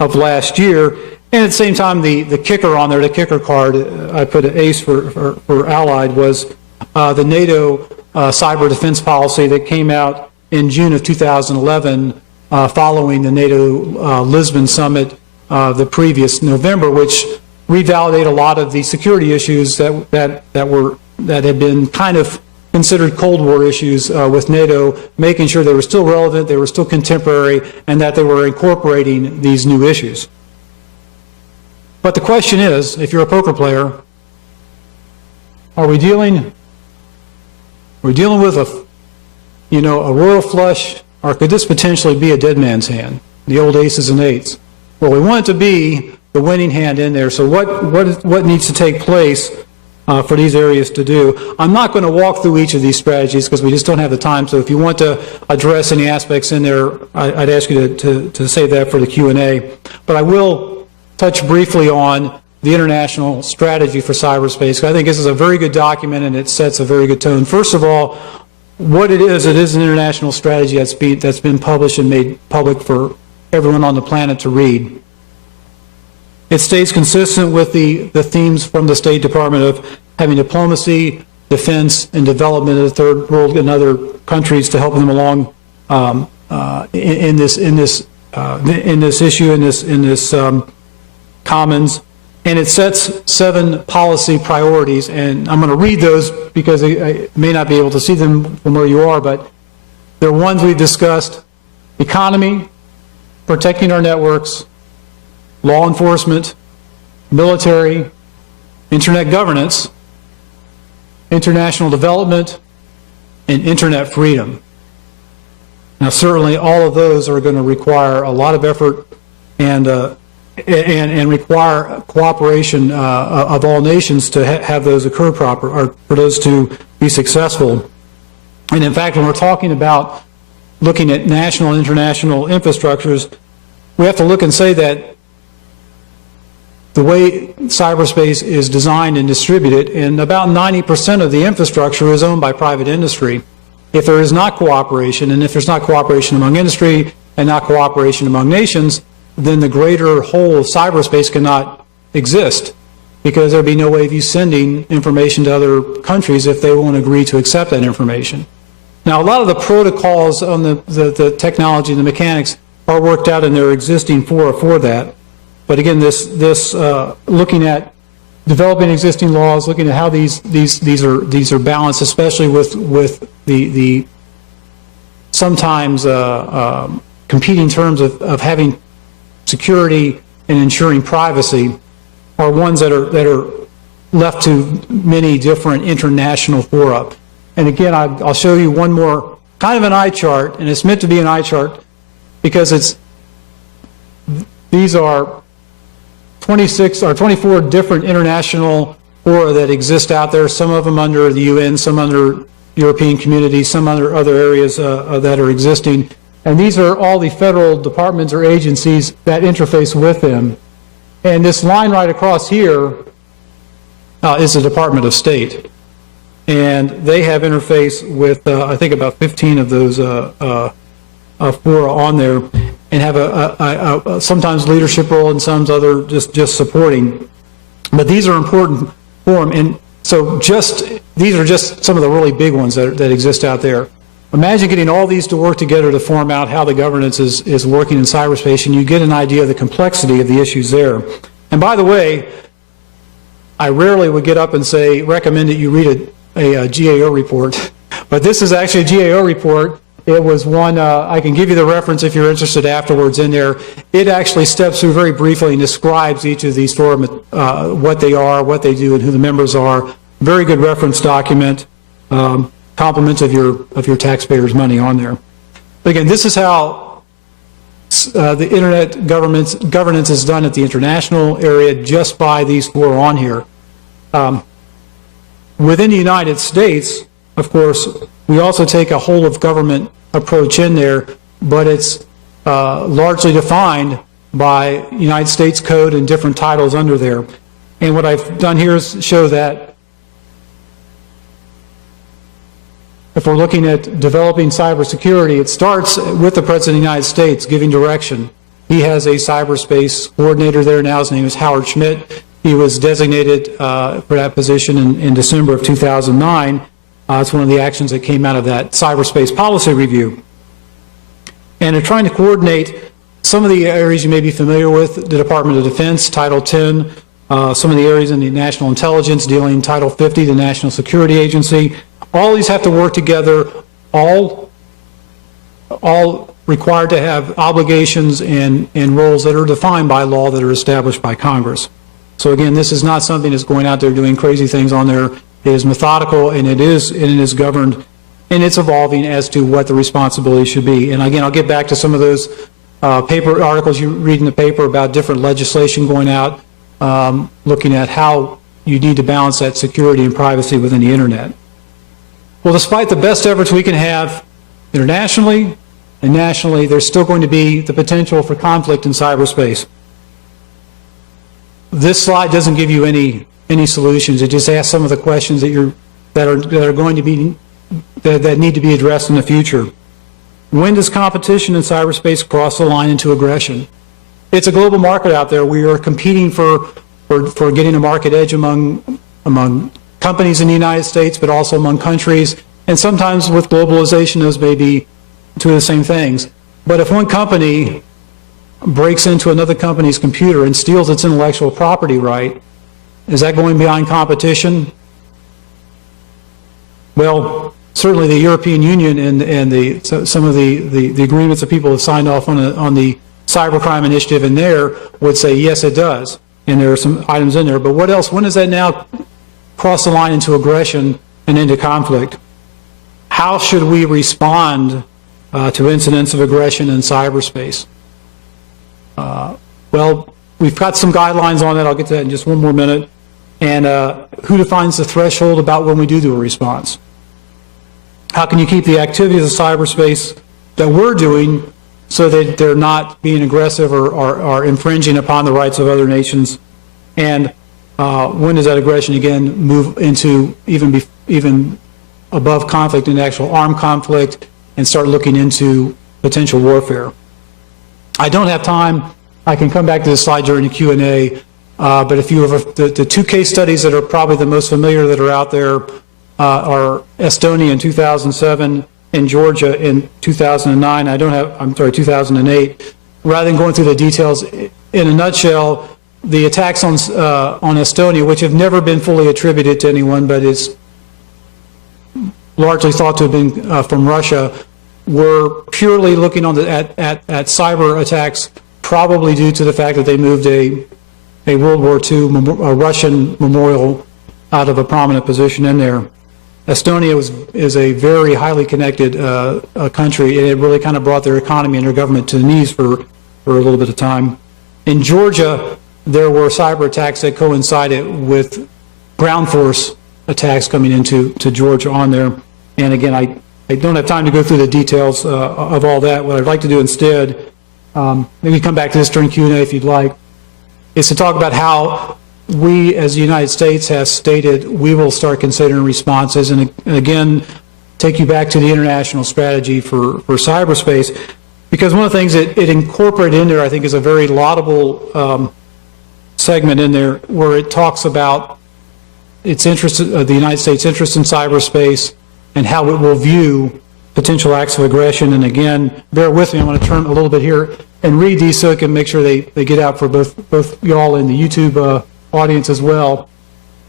of last year. And at the same time, the kicker on there, the kicker card, I put an ace for Allied, was the NATO cyber defense policy that came out in June of 2011 following the NATO Lisbon summit the previous November, which revalidated a lot of the security issues that had been kind of considered Cold War issues with NATO, making sure they were still relevant, they were still contemporary, and that they were incorporating these new issues. But the question is, if you're a poker player, are we dealing with a royal flush, or could this potentially be a dead man's hand, the old aces and eights? Well, we want it to be the winning hand in there. So what needs to take place for these areas to do? I'm not going to walk through each of these strategies because we just don't have the time. So if you want to address any aspects in there, I'd ask you to save that for the Q&A. But I will touch briefly on the international strategy for cyberspace. I think this is a very good document and it sets a very good tone. First of all, what it is an international strategy that's been published and made public for everyone on the planet to read. It stays consistent with the themes from the State Department of having diplomacy, defense, and development of the third world and other countries to help them along in this issue, in this commons. And it sets 7 policy priorities, and I'm going to read those because I may not be able to see them from where you are, but they're ones we've discussed: economy, protecting our networks, law enforcement, military, internet governance, international development, and internet freedom. Now, certainly all of those are going to require a lot of effort and require cooperation of all nations to have those occur proper, or for those to be successful. And in fact, when we're talking about looking at national and international infrastructures, we have to look and say that the way cyberspace is designed and distributed, and about 90% of the infrastructure is owned by private industry. If there is not cooperation, and if there's not cooperation among industry and not cooperation among nations, then the greater whole of cyberspace cannot exist, because there'd be no way of you sending information to other countries if they won't agree to accept that information. Now, a lot of the protocols on the technology and the mechanics are worked out in their existing fora for that. But again, looking at developing existing laws, looking at how these are balanced, especially with the sometimes competing terms of having security and ensuring privacy, are ones that are left to many different international fora. And again, I'll show you one more kind of an eye chart, and it's meant to be an eye chart because these are 26 or 24 different international fora that exist out there, some of them under the UN, some under European Community, some under other areas that are existing. And these are all the federal departments or agencies that interface with them. And this line right across here is the Department of State. And they have interface with, I think, about 15 of those fora on there, and have a sometimes leadership role and some other just supporting. But these are important for them. And so these are just some of the really big ones that exist out there. Imagine getting all these to work together to form out how the governance is working in cyberspace, and you get an idea of the complexity of the issues there. And by the way, I rarely would get up and recommend that you read a GAO report, but this is actually a GAO report. It was one, I can give you the reference if you're interested afterwards in there. It actually steps through very briefly and describes each of these forums, what they are, what they do, and who the members are. Very good reference document. Compliments of your taxpayers' money on there. But again, this is how the internet governance is done at the international area, just by these four on here. Within the United States, of course, we also take a whole of government approach in there, but it's largely defined by United States code and different titles under there. And what I've done here is show that if we're looking at developing cybersecurity, it starts with the President of the United States giving direction. He has a cyberspace coordinator there now. His name is Howard Schmidt. He was designated for that position in December of 2009. It's one of the actions that came out of that cyberspace policy review. And they're trying to coordinate some of the areas you may be familiar with: the Department of Defense, Title 10, some of the areas in the national intelligence dealing Title 50, the National Security Agency. All these have to work together, all required to have obligations and roles that are defined by law that are established by Congress. So again, this is not something that's going out there doing crazy things on there. It is methodical, and it is governed, and it's evolving as to what the responsibility should be. And again, I'll get back to some of those paper articles you read in the paper about different legislation going out, looking at how you need to balance that security and privacy within the internet. Well, despite the best efforts we can have internationally and nationally, there's still going to be the potential for conflict in cyberspace. This slide doesn't give you any solutions. It just asks some of the questions that are going to be that need to be addressed in the future. When does competition in cyberspace cross the line into aggression? It's a global market out there. We are competing for getting a market edge among companies in the United States, but also among countries. And sometimes with globalization, those may be two of the same things. But if one company breaks into another company's computer and steals its intellectual property right, is that going beyond competition? Well, certainly the European Union and some of the agreements that people have signed off on the cybercrime initiative in there would say, yes, it does. And there are some items in there. But what else? When does that now cross the line into aggression and into conflict? How should we respond to incidents of aggression in cyberspace? Well, we've got some guidelines on that. I'll get to that in just one more minute. And who defines the threshold about when we do a response? How can you keep the activities of cyberspace that we're doing so that they're not being aggressive or infringing upon the rights of other nations? And when does that aggression again move into even above conflict and actual armed conflict and start looking into potential warfare? I don't have time. I can come back to this slide during the Q&A. But if you have the two case studies that are probably the most familiar that are out there are Estonia in 2007 and Georgia in 2009. I'm sorry, 2008. Rather than going through the details, in a nutshell, the attacks on Estonia, which have never been fully attributed to anyone, but is largely thought to have been from Russia, were purely looking on at cyber attacks, probably due to the fact that they moved a World War II a Russian memorial out of a prominent position in there. Estonia is a very highly connected country, and it really kind of brought their economy and their government to the knees for a little bit of time. In Georgia, there were cyber attacks that coincided with ground force attacks coming into Georgia on there. And again, I don't have time to go through the details of all that. What I'd like to do instead, maybe come back to this during Q&A if you'd like, is to talk about how we as the United States has stated we will start considering responses, and again take you back to the international strategy for cyberspace, because one of the things that it incorporated in there I think is a very laudable segment in there where it talks about its interest, the United States interest in cyberspace and how it will view potential acts of aggression. And again, bear with me, I'm going to turn a little bit here and read these so I can make sure they get out for both y'all and the YouTube audience as well.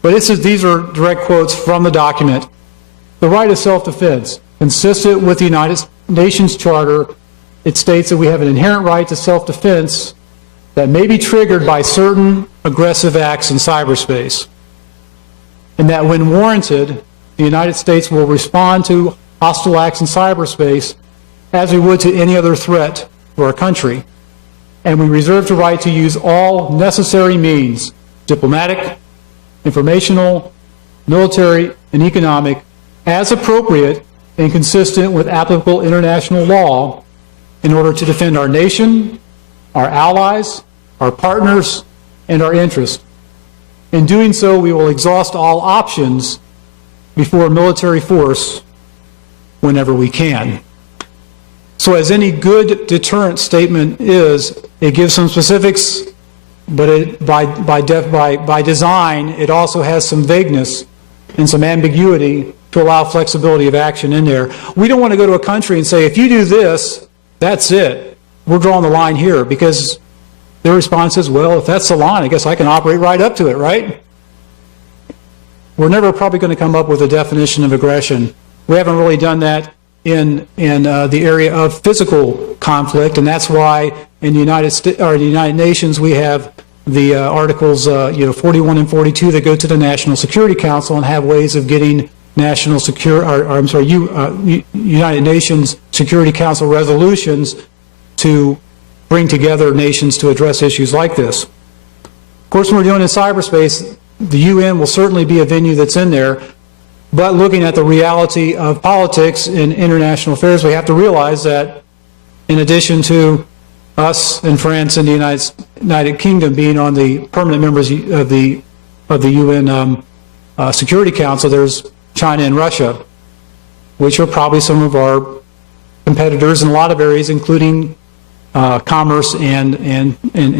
But these are direct quotes from the document. The right of self-defense, consistent with the United Nations Charter, it states that we have an inherent right to self-defense that may be triggered by certain aggressive acts in cyberspace, and that when warranted, the United States will respond to hostile acts in cyberspace as we would to any other threat to our country. And we reserve the right to use all necessary means, diplomatic, informational, military, and economic, as appropriate and consistent with applicable international law in order to defend our nation, our allies, our partners, and our interests. In doing so, we will exhaust all options before military force whenever we can. So as any good deterrent statement is, it gives some specifics, but by design, it also has some vagueness and some ambiguity to allow flexibility of action in there. We don't want to go to a country and say, if you do this, that's it. We're drawing the line here, because their response is, well, if that's the line, I guess I can operate right up to it, right? We're never probably going to come up with a definition of aggression. We haven't really done that in the area of physical conflict, and that's why in the United Nations we have the articles 41 and 42 that go to the National Security Council and have ways of getting United Nations Security Council resolutions to bring together nations to address issues like this. Of course, when we're doing in cyberspace, the UN will certainly be a venue that's in there, but looking at the reality of politics in international affairs, we have to realize that in addition to us and France and the United Kingdom being on the permanent members of the UN Security Council, there's China and Russia, which are probably some of our competitors in a lot of areas, including commerce and in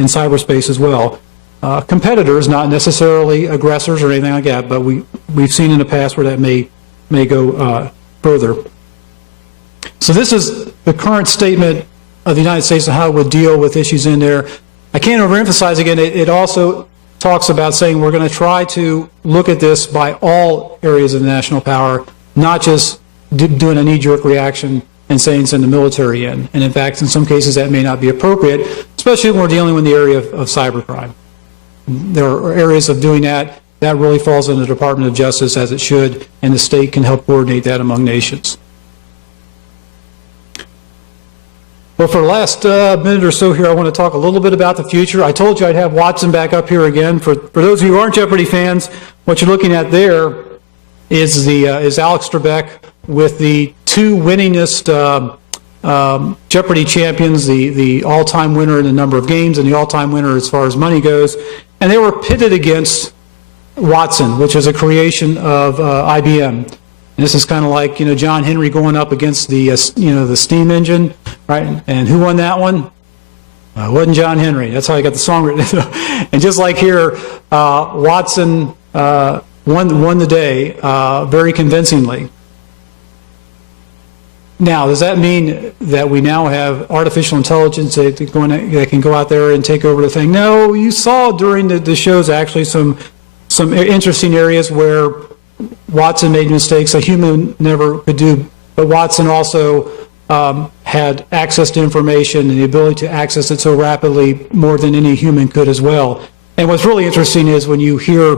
cyberspace as well. Competitors, not necessarily aggressors or anything like that, but we've seen in the past where that may go further. So this is the current statement of the United States and how it would deal with issues in there. I can't overemphasize again, it also talks about saying we're going to try to look at this by all areas of national power, not just doing a knee-jerk reaction and saying send the military in. And in fact, in some cases that may not be appropriate, especially when we're dealing with the area of cybercrime. There are areas of doing that really falls in the Department of Justice as it should, and the state can help coordinate that among nations. Well, for the last minute or so here, I want to talk a little bit about the future. I told you I'd have Watson back up here again. For those of you who aren't Jeopardy fans, what you're looking at there is Alex Trebek with the two winningest Jeopardy champions, the all-time winner in the number of games and the all-time winner as far as money goes. And they were pitted against Watson, which is a creation of IBM. And this is kind of like, John Henry going up against the, the steam engine, right? And who won that one? It wasn't John Henry. That's how I got the song written. And just like here, Watson won the day very convincingly. Now, does that mean that we now have artificial intelligence that can go out there and take over the thing? No, you saw during the shows actually some interesting areas where Watson made mistakes a human never could do, but Watson also had access to information and the ability to access it so rapidly more than any human could as well. And what's really interesting is when you hear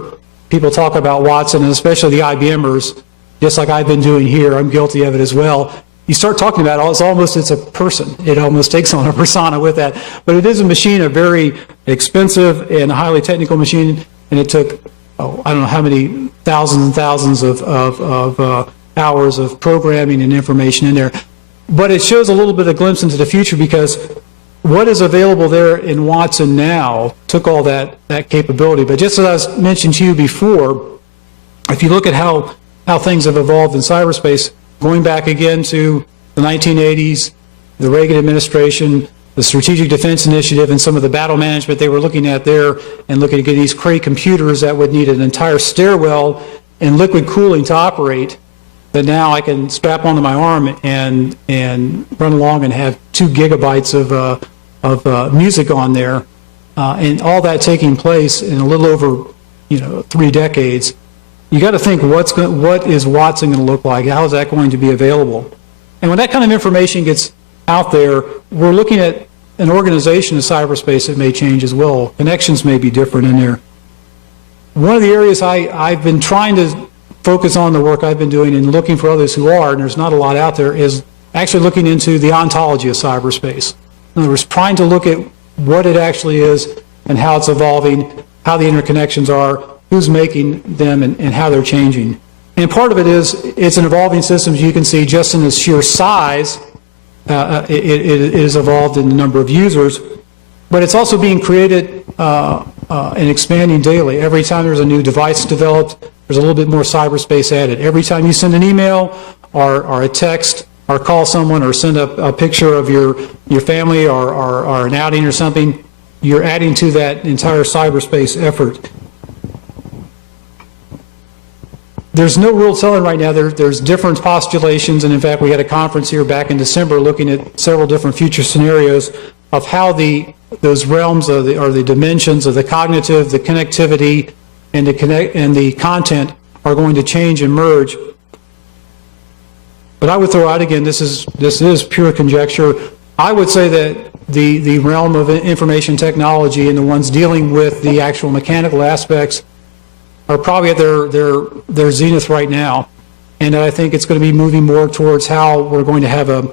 people talk about Watson, and especially the IBMers, just like I've been doing here, I'm guilty of it as well, you start talking about it, it's a person. It almost takes on a persona with that. But it is a machine, a very expensive and highly technical machine, and it took I don't know how many thousands and thousands of hours of programming and information in there. But it shows a little bit of glimpse into the future, because what is available there in Watson now took all that capability. But just as I mentioned to you before, if you look at how things have evolved in cyberspace, going back again to the 1980s, the Reagan administration, the Strategic Defense Initiative, and some of the battle management they were looking at there, and looking at these Cray computers that would need an entire stairwell and liquid cooling to operate, that now I can strap onto my arm and run along and have 2 gigabytes of music on there, and all that taking place in a little over 3 decades. You got to think, what is Watson going to look like? How is that going to be available? And when that kind of information gets out there, we're looking at an organization of cyberspace that may change as well. Connections may be different in there. One of the areas I've been trying to focus on, the work I've been doing and looking for others who are, and there's not a lot out there, is actually looking into the ontology of cyberspace. In other words, trying to look at what it actually is and how it's evolving, how the interconnections are, who's making them, and how they're changing. And part of it is, it's an evolving system, as you can see, just in its sheer size. It is evolved in the number of users, but it's also being created and expanding daily. Every time there's a new device developed, there's a little bit more cyberspace added. Every time you send an email or a text or call someone or send a picture of your family or an outing or something, you're adding to that entire cyberspace effort. There's no rule telling right now. There's different postulations, and in fact, we had a conference here back in December looking at several different future scenarios of how those realms or the dimensions of the cognitive, the connectivity, and the content are going to change and merge. But I would throw out again, this is pure conjecture. I would say that the realm of information technology and the ones dealing with the actual mechanical aspects are probably at their zenith right now, and I think it's going to be moving more towards how we're going to have a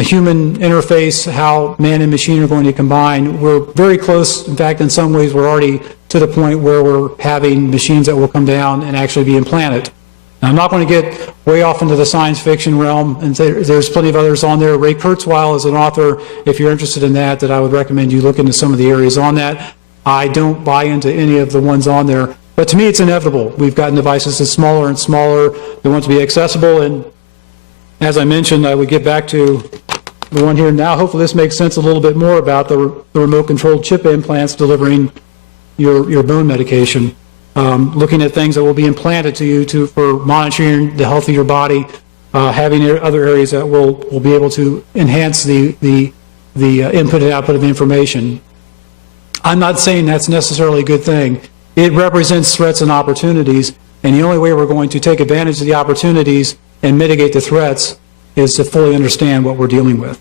human interface, how man and machine are going to combine. We're very close. In fact, in some ways, we're already to the point where we're having machines that will come down and actually be implanted. Now, I'm not going to get way off into the science fiction realm, and there's plenty of others on there. Ray Kurzweil is an author, if you're interested in that I would recommend you look into some of the areas on that. I don't buy into any of the ones on there. But to me, it's inevitable. We've gotten devices that's smaller and smaller. They want to be accessible. And as I mentioned, I would get back to the one here now. Hopefully this makes sense a little bit more about the remote-controlled chip implants delivering your bone medication. Looking at things that will be implanted to you for monitoring the health of your body, having other areas that will be able to enhance the input and output of information. I'm not saying that's necessarily a good thing. It represents threats and opportunities, and the only way we're going to take advantage of the opportunities and mitigate the threats is to fully understand what we're dealing with.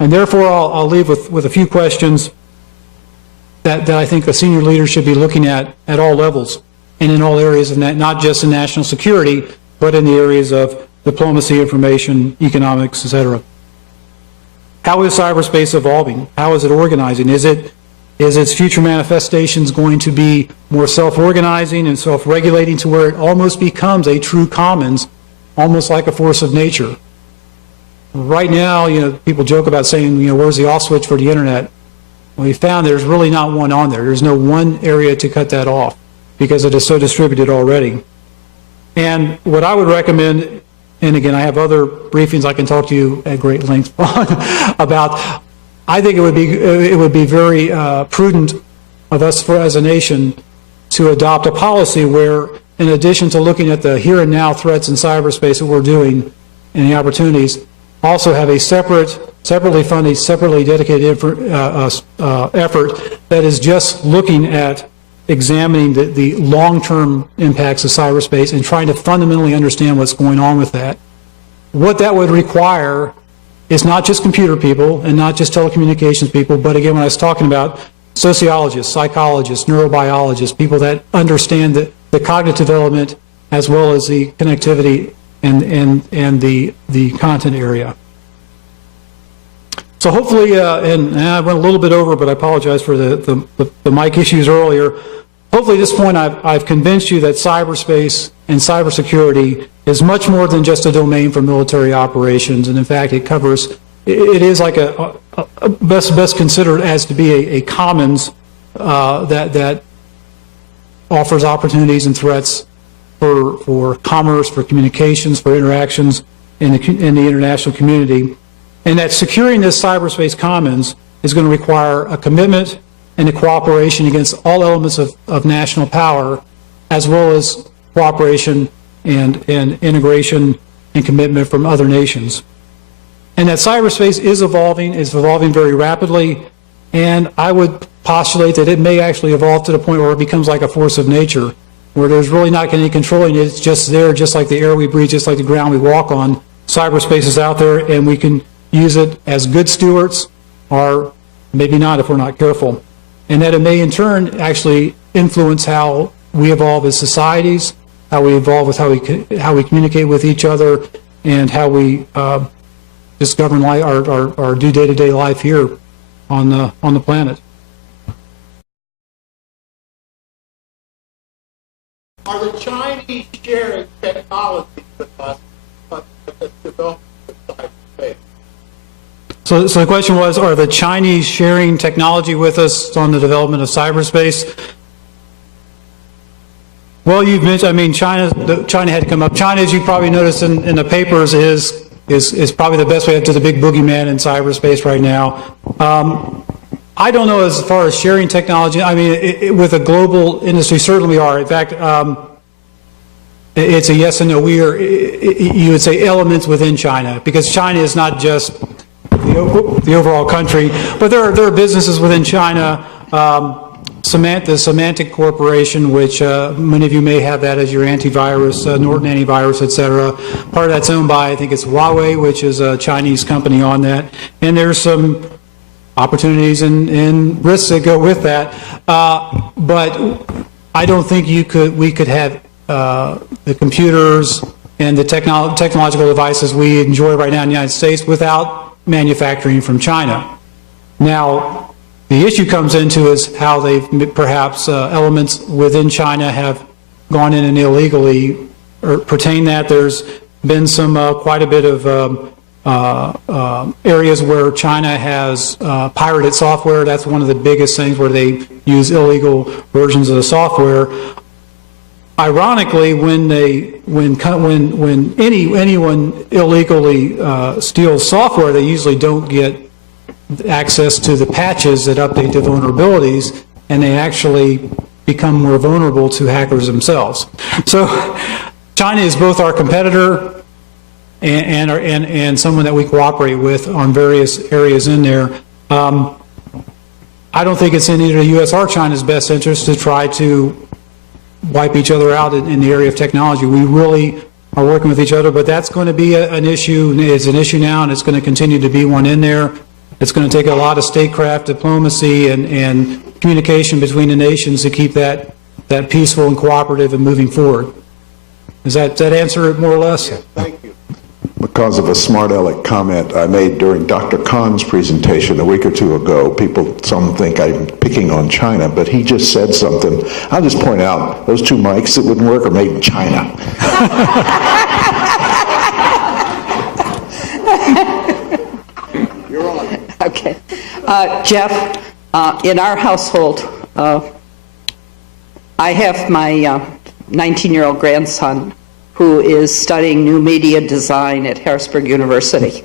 And therefore, I'll leave with a few questions that I think the senior leaders should be looking at all levels and in all areas of not just in national security, but in the areas of diplomacy, information, economics, etc. How is cyberspace evolving? How is it organizing? Is its future manifestations going to be more self-organizing and self-regulating to where it almost becomes a true commons, almost like a force of nature? Right now, people joke about saying, where's the off switch for the internet? Well, we found there's really not one on there. There's no one area to cut that off because it is so distributed already. And what I would recommend, and again, I have other briefings I can talk to you at great length about, I think it would be very prudent of us as a nation to adopt a policy where, in addition to looking at the here and now threats in cyberspace that we're doing and the opportunities, also have a separately funded, separately dedicated effort that is just looking at examining the long-term impacts of cyberspace and trying to fundamentally understand what's going on with that. What that would require is not just computer people and not just telecommunications people, but again, when I was talking about sociologists, psychologists, neurobiologists, people that understand the cognitive element as well as the connectivity and the content area. So hopefully, and I went a little bit over, but I apologize for the mic issues earlier. Hopefully at this point I've convinced you that cyberspace and cybersecurity is much more than just a domain for military operations, and in fact it is like a best considered as to be a commons that offers opportunities and threats for commerce, for communications, for interactions in the international community. And that securing this cyberspace commons is going to require a commitment and a cooperation against all elements of national power, as well as cooperation and integration and commitment from other nations. And that cyberspace is evolving very rapidly, and I would postulate that it may actually evolve to the point where it becomes like a force of nature, where there's really not any controlling it. It's just there, just like the air we breathe, just like the ground we walk on. Cyberspace is out there, and we can use it as good stewards, or maybe not if we're not careful. And that it may in turn actually influence how we evolve as societies, how we evolve with how we communicate with each other, and how we just govern our do day-to-day life here on the planet. Are the Chinese sharing technology with us that's developed in cyberspace? So the question was, are the Chinese sharing technology with us on the development of cyberspace? Well, you've mentioned, I mean, China had to come up. China, as you probably noticed in the papers, is probably the best way to the big boogeyman in cyberspace right now. I don't know as far as sharing technology. I mean, with a global industry, certainly we are. In fact, it's a yes and no. We are, you would say, elements within China, because China is not just the overall country, but there are businesses within China. The Symantec Corporation, which many of you may have that as your antivirus, Norton antivirus, etc. Part of that's owned by, I think it's Huawei, which is a Chinese company on that. And there's some opportunities and risks that go with that. But I don't think we could have the computers and the technological devices we enjoy right now in the United States without manufacturing from China. Now, the issue comes into is how they've perhaps elements within China have gone in and illegally pertain that. There's been some quite a bit of areas where China has pirated software. That's one of the biggest things, where they use illegal versions of the software. Ironically, when anyone illegally steals software, they usually don't get access to the patches that update the vulnerabilities, and they actually become more vulnerable to hackers themselves. So China is both our competitor and someone that we cooperate with on various areas in there. I don't think it's in either the U.S. or China's best interest to try to wipe each other out in the area of technology. We really are working with each other, but that's going to be an issue. It's an issue now, and it's going to continue to be one in there. It's going to take a lot of statecraft diplomacy and communication between the nations to keep that peaceful and cooperative and moving forward. Does that answer it more or less? Yes, thank you. Because of a smart aleck comment I made during Dr. Kahn's presentation a week or two ago, some think I'm picking on China, but he just said something. I'll just point out, those two mics that wouldn't work are made in China. You're on. Okay. Jeff, in our household, I have my 19-year-old grandson who is studying new media design at Harrisburg University.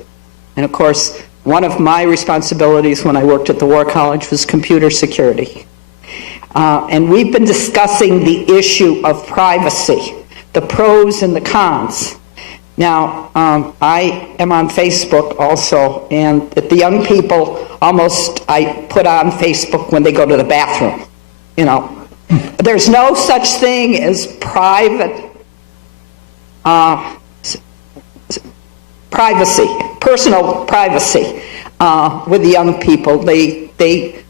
And of course, one of my responsibilities when I worked at the War College was computer security. And we've been discussing the issue of privacy, the pros and the cons. Now, I am on Facebook also, and the young people I put on Facebook when they go to the bathroom, you know. There's no such thing as privacy, personal privacy with the young people. They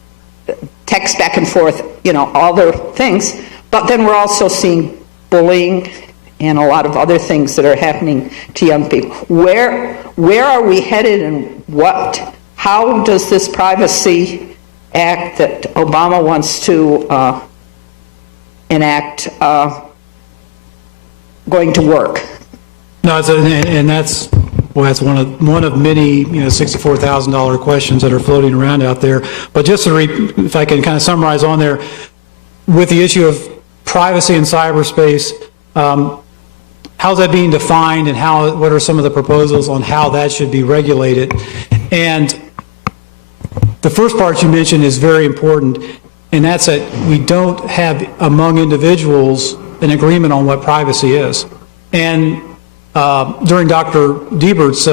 text back and forth, you know, all their things. But then we're also seeing bullying and a lot of other things that are happening to young people. Where are we headed, and how does this Privacy Act that Obama wants to enact going to work? No, that's one of many, $64,000 questions that are floating around out there. But just to if I can kind of summarize on there, with the issue of privacy in cyberspace, how's that being defined, and what are some of the proposals on how that should be regulated? And the first part you mentioned is very important, and that's that we don't have among individuals an agreement on what privacy is. And during Dr. Diebert's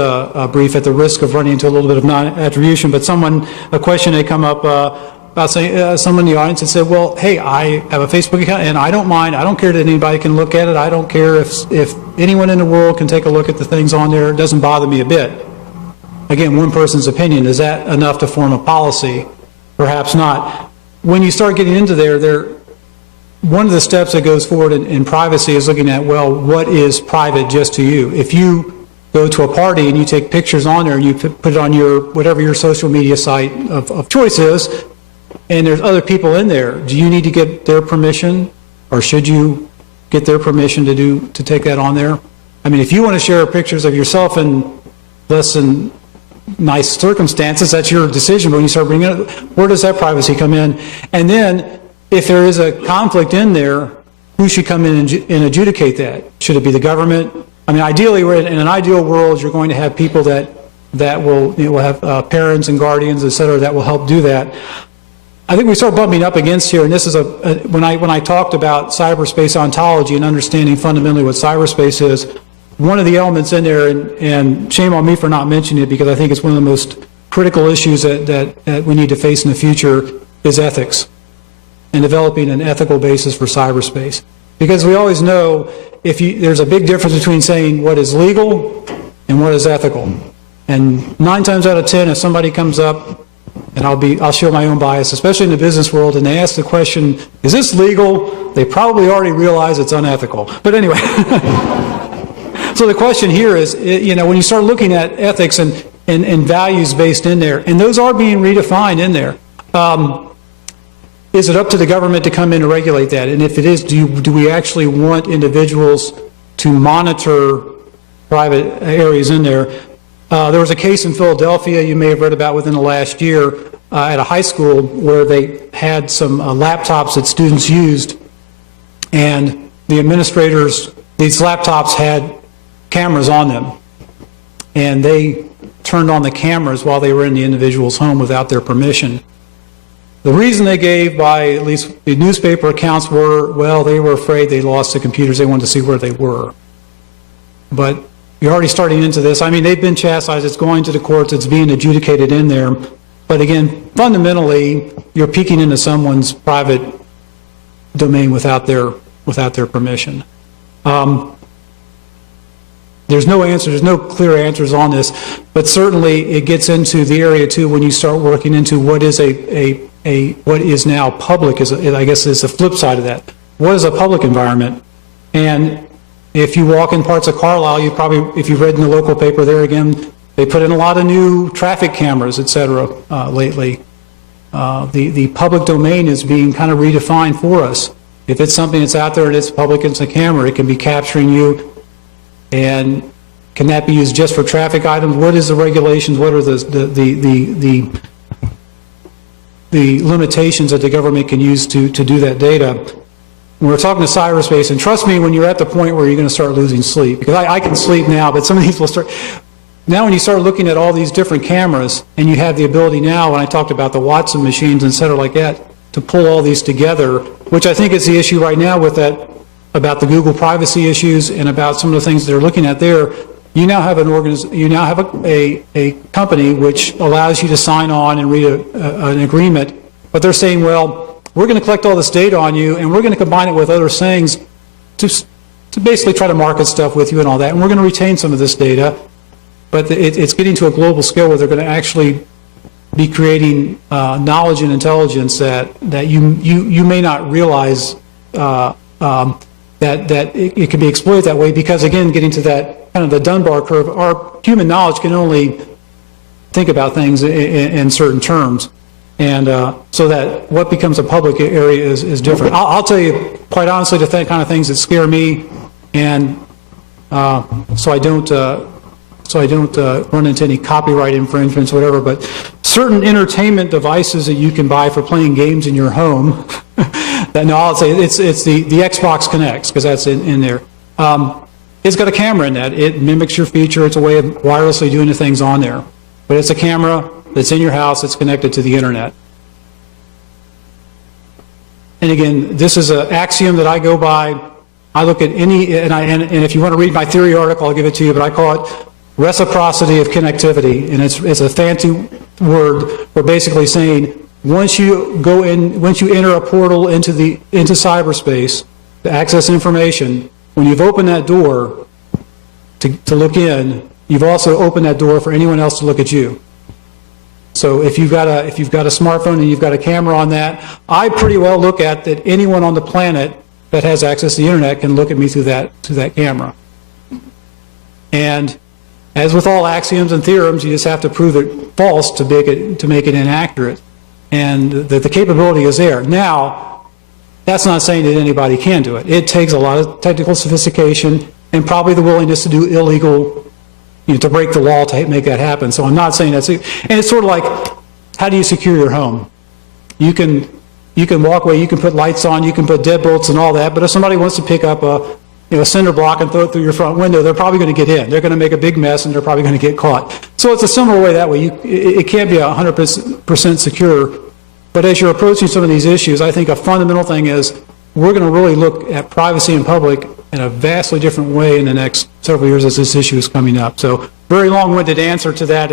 brief, at the risk of running into a little bit of non-attribution, but a question had come up about saying, someone in the audience had said, well, hey, I have a Facebook account, and I don't mind, I don't care that anybody can look at it, I don't care if anyone in the world can take a look at the things on there, it doesn't bother me a bit. Again, one person's opinion, is that enough to form a policy? Perhaps not. When you start getting into one of the steps that goes forward in privacy is looking at, well, what is private just to you? If you go to a party and you take pictures on there and you put it on whatever your social media site of choice is, and there's other people in there, do you need to get their permission, or should you get their permission to take that on there? I mean, if you want to share pictures of yourself in less than nice circumstances, that's your decision. But when you start bringing it, where does that privacy come in? And then, if there is a conflict in there, who should come in and adjudicate that? Should it be the government? I mean, ideally, in an ideal world, you're going to have people that will have parents and guardians, et cetera, that will help do that. I think we start bumping up against here, and this is when I talked about cyberspace ontology and understanding fundamentally what cyberspace is, one of the elements in there, and shame on me for not mentioning it because I think it's one of the most critical issues that we need to face in the future, is ethics and developing an ethical basis for cyberspace. Because we always know there's a big difference between saying what is legal and what is ethical. And 9 times out of 10, if somebody comes up, and I'll show my own bias, especially in the business world, and they ask the question, is this legal? They probably already realize it's unethical. But anyway, so the question here is, when you start looking at ethics and values based in there, and those are being redefined in there, is it up to the government to come in and regulate that? And if it is, do we actually want individuals to monitor private areas in there? There was a case in Philadelphia you may have read about within the last year at a high school where they had some laptops that students used, and the administrators, these laptops had cameras on them, and they turned on the cameras while they were in the individual's home without their permission. The reason they gave, by at least the newspaper accounts, were, well, they were afraid they lost the computers, they wanted to see where they were. But you're already starting into this. I mean, they've been chastised. It's going to the courts. It's being adjudicated in there. But again, fundamentally, you're peeking into someone's private domain without their permission. There's no answer. There's no clear answers on this, but certainly it gets into the area too when you start working into what is what is now public. I guess is the flip side of that. What is a public environment? And if you walk in parts of Carlisle, you probably, if you've read in the local paper there again, they put in a lot of new traffic cameras, et cetera, lately. The public domain is being kind of redefined for us. If it's something that's out there and it's public, it's a camera, it can be capturing you. And can that be used just for traffic items? What is the regulations? What are the limitations that the government can use to do that data? When we're talking to cyberspace, and trust me, when you're at the point where you're going to start losing sleep, because I can sleep now, but some of these will start. Now when you start looking at all these different cameras, and you have the ability now, when I talked about the Watson machines, et cetera, like that, to pull all these together, which I think is the issue right now with that, about the Google privacy issues and about some of the things they're looking at there. You now have a company which allows you to sign on and read an agreement, but they're saying, well, we're going to collect all this data on you and we're going to combine it with other things to basically try to market stuff with you and all that, and we're going to retain some of this data, but it's getting to a global scale where they're going to actually be creating knowledge and intelligence that you may not realize that it can be exploited that way, because again, getting to that kind of the Dunbar curve, our human knowledge can only think about things in certain terms, and so that what becomes a public area is different. I'll tell you quite honestly, the kind of things that scare me, and so I don't run into any copyright infringements or whatever, but certain entertainment devices that you can buy for playing games in your home, that, no, I'll say it's the Xbox Connects, because that's in there. It's got a camera in that. It mimics your feature. It's a way of wirelessly doing the things on there. But it's a camera that's in your house that's connected to the internet. And again, this is an axiom that I go by. I look at any, and if you want to read my theory article, I'll give it to you, but I call it reciprocity of connectivity, and it's a fancy word for basically saying once you enter a portal into cyberspace to access information, when you've opened that door to look in, you've also opened that door for anyone else to look at you. So if you've got a smartphone and you've got a camera on that, I pretty well look at that anyone on the planet that has access to the internet can look at me through that camera. And as with all axioms and theorems, you just have to prove it false to make it inaccurate. And the capability is there. Now, that's not saying that anybody can do it. It takes a lot of technical sophistication and probably the willingness to do illegal, to break the law to make that happen. So I'm not saying that's it. And it's sort of like, how do you secure your home? You can walk away, you can put lights on, you can put deadbolts and all that, but if somebody wants to pick up a cinder block and throw it through your front window, they're probably going to get in. They're going to make a big mess, and they're probably going to get caught. So it's a similar way that way. It can't be 100% secure. But as you're approaching some of these issues, I think a fundamental thing is we're going to really look at privacy in public in a vastly different way in the next several years as this issue is coming up. So very long-winded answer to that,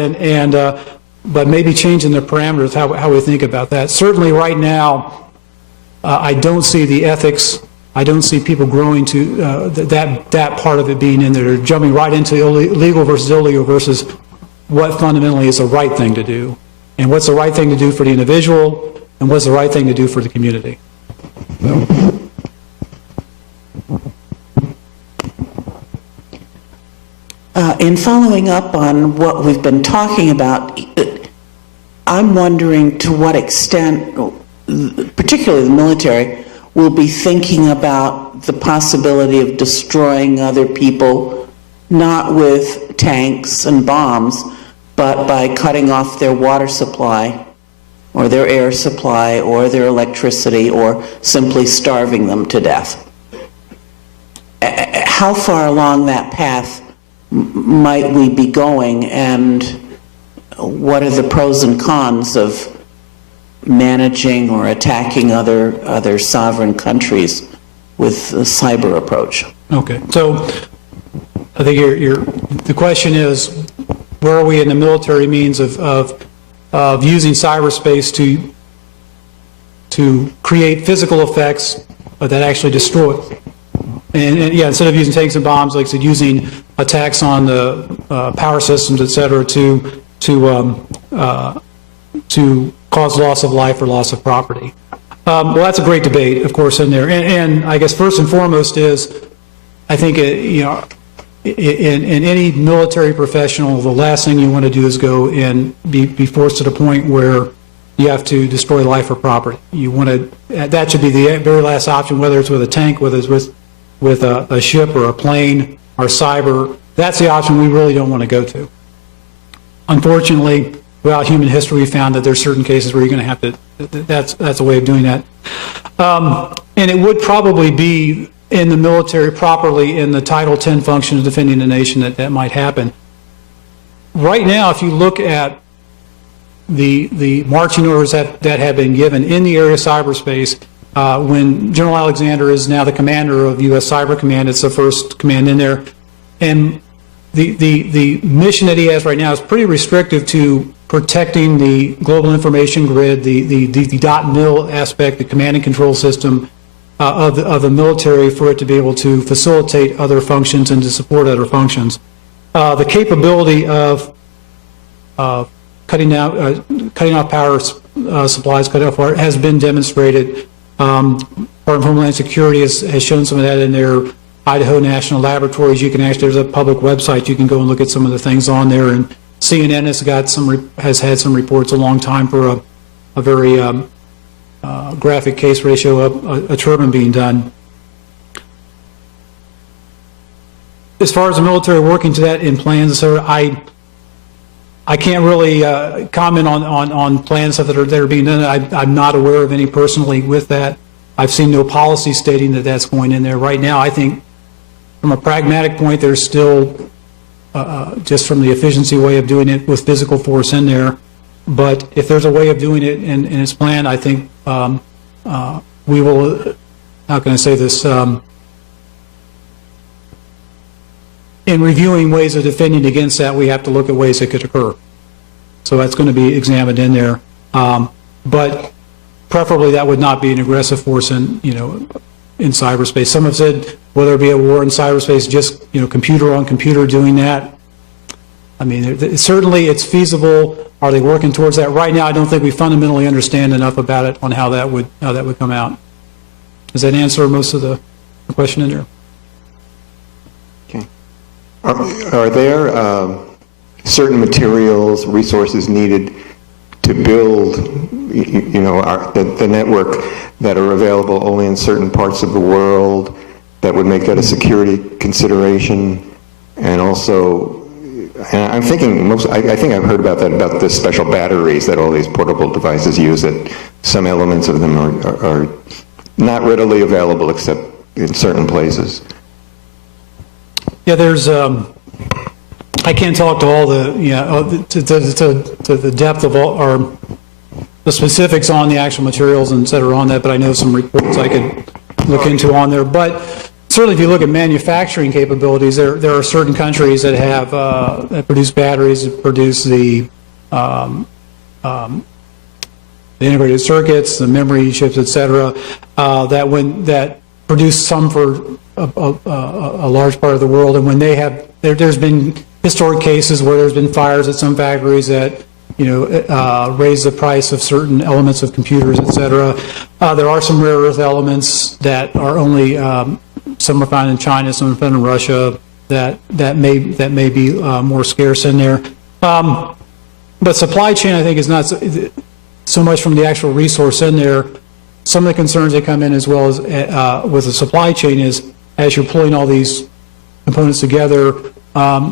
but maybe changing the parameters, how we think about that. Certainly right now, I don't see the ethics. I don't see people growing to that part of it being in there. They're jumping right into legal versus illegal versus what fundamentally is the right thing to do. And what's the right thing to do for the individual, and what's the right thing to do for the community. In following up on what we've been talking about, I'm wondering to what extent, particularly the military, will be thinking about the possibility of destroying other people, not with tanks and bombs, but by cutting off their water supply, or their air supply, or their electricity, or simply starving them to death. How far along that path might we be going, and what are the pros and cons of managing or attacking other sovereign countries with a cyber approach? Okay, so I think the question is, where are we in the military means of using cyberspace to create physical effects that actually destroy. And yeah, instead of using tanks and bombs, like I said, using attacks on the power systems, et cetera, to cause loss of life or loss of property. Well, that's a great debate, of course, in there. And I guess first and foremost is, I think, you know, in any military professional, the last thing you want to do is go and be forced to the point where you have to destroy life or property. You want to, that should be the very last option, whether it's with a tank, whether it's with a ship or a plane or cyber. That's the option we really don't want to go to. Unfortunately, throughout human history, we found that there's certain cases where you're going to have to, that's a way of doing that. And it would probably be in the military properly in the Title 10 function of defending the nation that might happen. Right now, if you look at the marching orders that have been given in the area of cyberspace, when General Alexander is now the commander of U.S. Cyber Command, it's the first command in there, and the mission that he has right now is pretty restrictive to protecting the global information grid, the .mil aspect, the command and control system of the military, for it to be able to facilitate other functions and to support other functions. The capability of cutting off power supplies, cutting off water, has been demonstrated. Department of Homeland Security has shown some of that in their Idaho National Laboratories. You can actually, there's a public website, you can go and look at some of the things on there. And CNN has had some reports a long time for a very graphic case ratio of a turbine being done. As far as the military working to that in plans, so I can't really comment on plans that are being done. I'm not aware of any personally with that. I've seen no policy stating that that's going in there. Right now, I think from a pragmatic point, there's still, just from the efficiency way of doing it with physical force in there. But if there's a way of doing it in its plan, I think we will, how can I say this, in reviewing ways of defending against that, we have to look at ways that could occur. So that's going to be examined in there. But preferably that would not be an aggressive force in cyberspace. Some have said, will there be a war in cyberspace, just, computer on computer doing that? I mean, certainly it's feasible. Are they working towards that? Right now, I don't think we fundamentally understand enough about it on how that would come out. Does that answer most of the question in there? Okay. Are there certain materials, resources needed to build, the network that are available only in certain parts of the world that would make that a security consideration? And also, and I'm thinking I think I've heard about that, about the special batteries that all these portable devices use, that some elements of them are not readily available except in certain places. Yeah, there's, I can't talk to all the, to the depth of all, or the specifics on the actual materials and et cetera on that, but I know some reports I could look into on there. But certainly if you look at manufacturing capabilities, there are certain countries that have, that produce batteries, that produce the integrated circuits, the memory chips, et cetera, that produce some for a large part of the world. And when they have, there's been historic cases where there's been fires at some factories that, raise the price of certain elements of computers, et cetera. There are some rare earth elements that are only, some are found in China, some are found in Russia, that may be more scarce in there. But supply chain, I think, is not so much from the actual resource in there. Some of the concerns that come in as well as with the supply chain is, as you're pulling all these components together,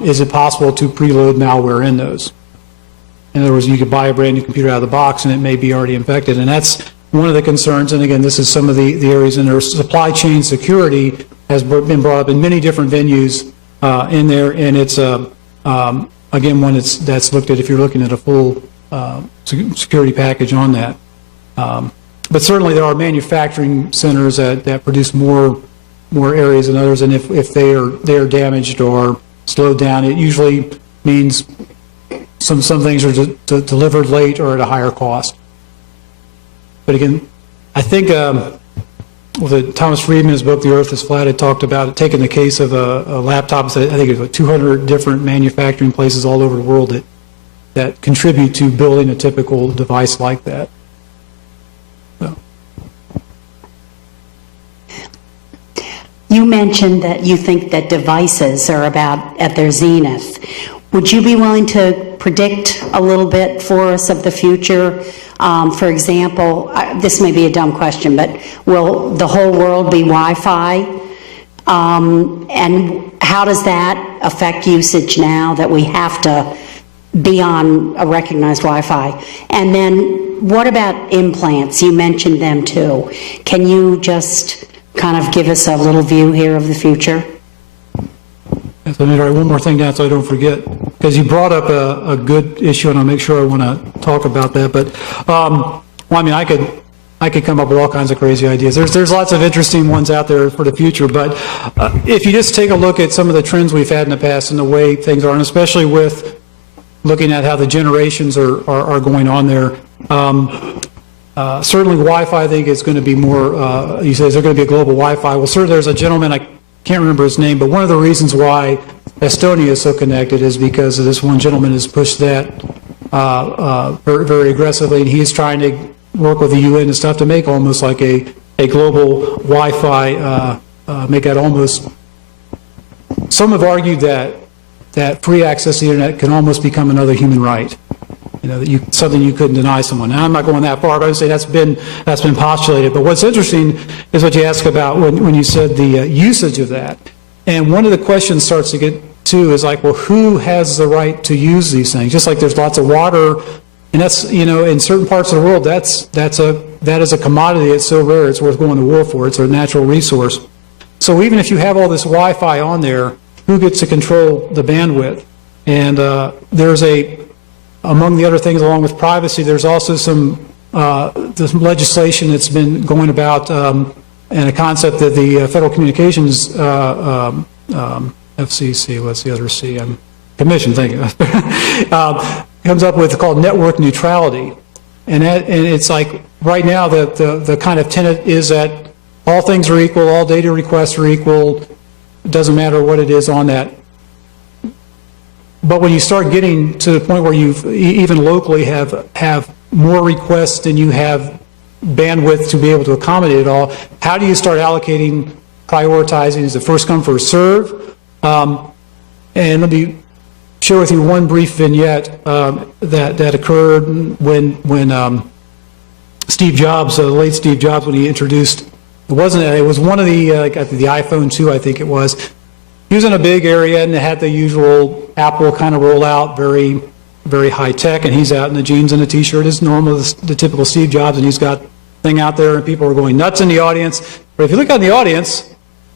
is it possible to preload malware in those? In other words, you could buy a brand new computer out of the box and it may be already infected. And that's one of the concerns. And again, this is some of the areas in there. Supply chain security has been brought up in many different venues in there. And it's, again, one that's looked at if you're looking at a full security package on that. But certainly there are manufacturing centers that produce more areas than others, and if they are damaged or slowed down. It usually means some things are delivered late or at a higher cost. But again, I think with Thomas Friedman's book, The Earth is Flat, it talked about taking the case of a laptop. I think it's 200 different manufacturing places all over the world that contribute to building a typical device like that. So. You mentioned that you think that devices are about at their zenith. Would you be willing to predict a little bit for us of the future? For example, this may be a dumb question, but will the whole world be Wi-Fi? And how does that affect usage now that we have to be on a recognized Wi-Fi? And then what about implants? You mentioned them too. Can you just kind of give us a little view here of the future? Yes, let me write one more thing down so I don't forget, because you brought up a good issue, and I'll make sure I want to talk about that. But well, I mean, I could come up with all kinds of crazy ideas. There's lots of interesting ones out there for the future. But if you just take a look at some of the trends we've had in the past and the way things are, and especially with looking at how the generations are going on there. Certainly Wi-Fi, I think, is going to be more, you say, is there going to be a global Wi-Fi? Well, certainly there's a gentleman, I can't remember his name, but one of the reasons why Estonia is so connected is because of this one gentleman has pushed that very, very aggressively, and he's trying to work with the UN and stuff to make almost like a global Wi-Fi, make that almost, some have argued that free access to the internet can almost become another human right. You know, something you couldn't deny someone. Now, I'm not going that far, but I would say that's been postulated. But what's interesting is what you ask about when you said the usage of that. And one of the questions starts to get to is like, well, who has the right to use these things? Just like there's lots of water, and that's, you know, in certain parts of the world, that is a commodity. It's so rare, it's worth going to war for. It's a natural resource. So even if you have all this Wi-Fi on there, who gets to control the bandwidth? And there's among the other things, along with privacy, there's also some legislation that's been going about, and a concept that the Federal Communications FCC, what's the other C? Commission, thank you, comes up with called network neutrality. And it's like right now the kind of tenet is that all things are equal, all data requests are equal, it doesn't matter what it is on that. But when you start getting to the point where you even locally have more requests than you have bandwidth to be able to accommodate it all, how do you start allocating, prioritizing? Is it first come, first serve? And let me share with you one brief vignette that occurred when Steve Jobs, the late Steve Jobs, when he introduced, it was one of the iPhone 2, I think it was. He was in a big area and it had the usual Apple kind of rollout, very, very high tech, and he's out in the jeans and a t-shirt as normal, the typical Steve Jobs, and he's got thing out there and people are going nuts in the audience. But if you look at the audience,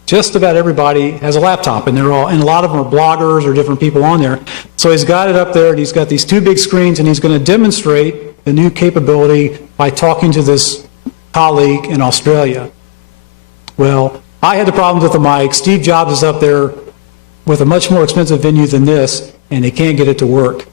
just about everybody has a laptop, and a lot of them are bloggers or different people on there. So he's got it up there and he's got these two big screens, and he's going to demonstrate the new capability by talking to this colleague in Australia. Well, I had the problems with the mic. Steve Jobs is up there with a much more expensive venue than this, and they can't get it to work.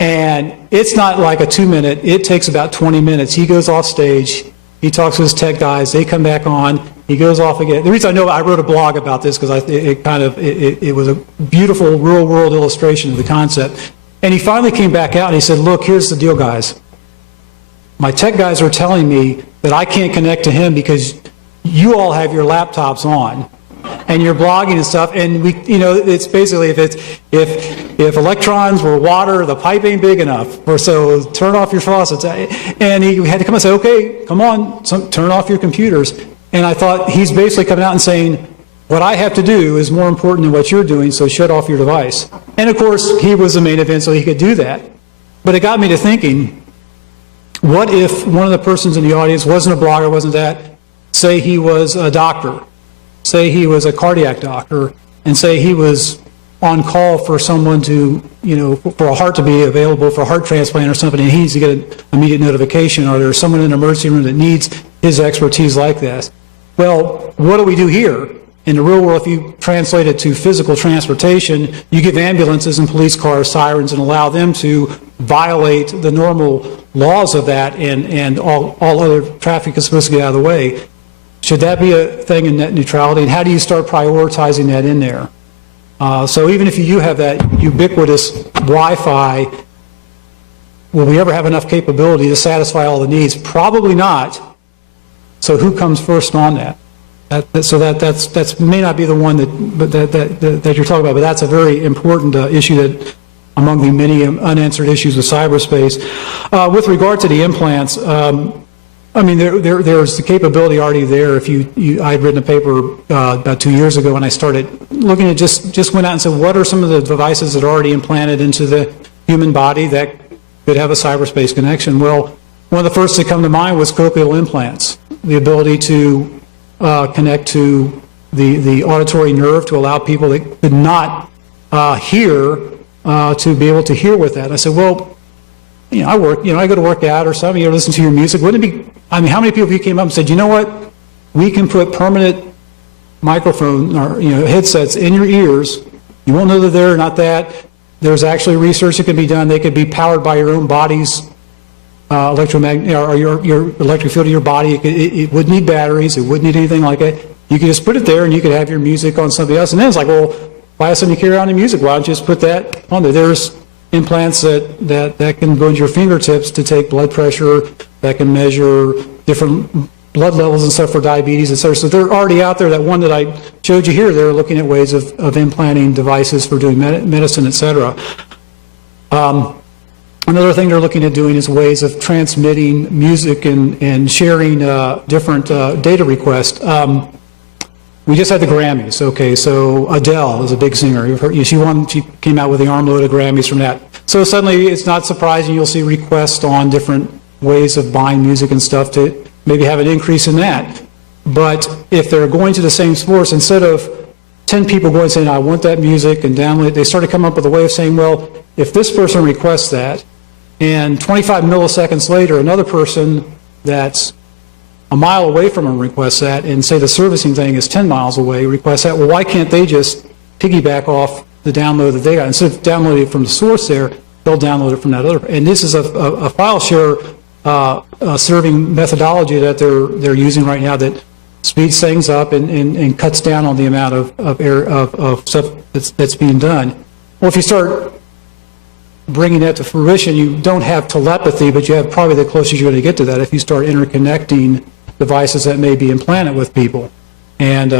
And it's not like a 2-minute, it takes about 20 minutes. He goes off stage, he talks to his tech guys, they come back on, he goes off again. The reason I know, I wrote a blog about this because it was a beautiful real world illustration of the concept. And he finally came back out and he said, look, here's the deal, guys. My tech guys are telling me that I can't connect to him because you all have your laptops on and you're blogging and stuff, and it's basically if electrons were water, the pipe ain't big enough, or so turn off your faucets. And he had to come and say, okay, come on, turn off your computers. And I thought he's basically coming out and saying, what I have to do is more important than what you're doing, so shut off your device. And of course, he was the main event, so he could do that. But it got me to thinking, what if one of the persons in the audience wasn't a blogger, wasn't that? Say he was a doctor, say he was a cardiac doctor, and say he was on call for someone to, for a heart to be available for a heart transplant or something, and he needs to get an immediate notification, or there's someone in an emergency room that needs his expertise like this. Well, what do we do here? In the real world, if you translate it to physical transportation, you give ambulances and police cars sirens and allow them to violate the normal laws of that, and all other traffic is supposed to get out of the way. Should that be a thing in net neutrality? And how do you start prioritizing that in there? So even if you have that ubiquitous Wi-Fi, will we ever have enough capability to satisfy all the needs? Probably not. So who comes first on that? So that's may not be the one that you're talking about, but that's a very important issue that among the many unanswered issues with cyberspace. With regard to the implants, I mean, there's the capability already there. If I had written a paper about 2 years ago, and I started looking at just went out and said, what are some of the devices that are already implanted into the human body that could have a cyberspace connection? Well, one of the first to come to mind was cochlear implants, the ability to connect to the auditory nerve to allow people that could not hear to be able to hear with that. I said, well, I go to work out or something, listen to your music. Wouldn't it be, I mean, how many people of you came up and said, you know what, we can put permanent microphone or, headsets in your ears. You won't know that they're not that. There's actually research that can be done. They could be powered by your own body's electromagnetic, or your electric field of your body. It wouldn't need batteries. It wouldn't need anything like that. You could just put it there and you could have your music on somebody else. And then it's like, well, why have somebody carry on the music? Why don't you just put that on there? There's implants that can go into your fingertips to take blood pressure, that can measure different blood levels and stuff for diabetes, et cetera. So they're already out there. That one that I showed you here, they're looking at ways of implanting devices for doing medicine, et cetera. Another thing they're looking at doing is ways of transmitting music and sharing different data requests. We just had the Grammys. Okay, so Adele is a big singer. You've heard, she came out with the armload of Grammys from that. So suddenly, it's not surprising you'll see requests on different ways of buying music and stuff to maybe have an increase in that. But if they're going to the same source, instead of 10 people going and saying, I want that music and download it, they started coming up with a way of saying, well, if this person requests that, and 25 milliseconds later, another person that's a mile away from them requests that, and say the servicing thing is 10 miles away, requests that, well, why can't they just piggyback off the download that they got? Instead of downloading it from the source there, they'll download it from that other. And this is a file share serving methodology that they're using right now that speeds things up and cuts down on the amount of stuff that's being done. Well, if you start bringing that to fruition, you don't have telepathy, but you have probably the closest you're going to get to that if you start interconnecting devices that may be implanted with people. And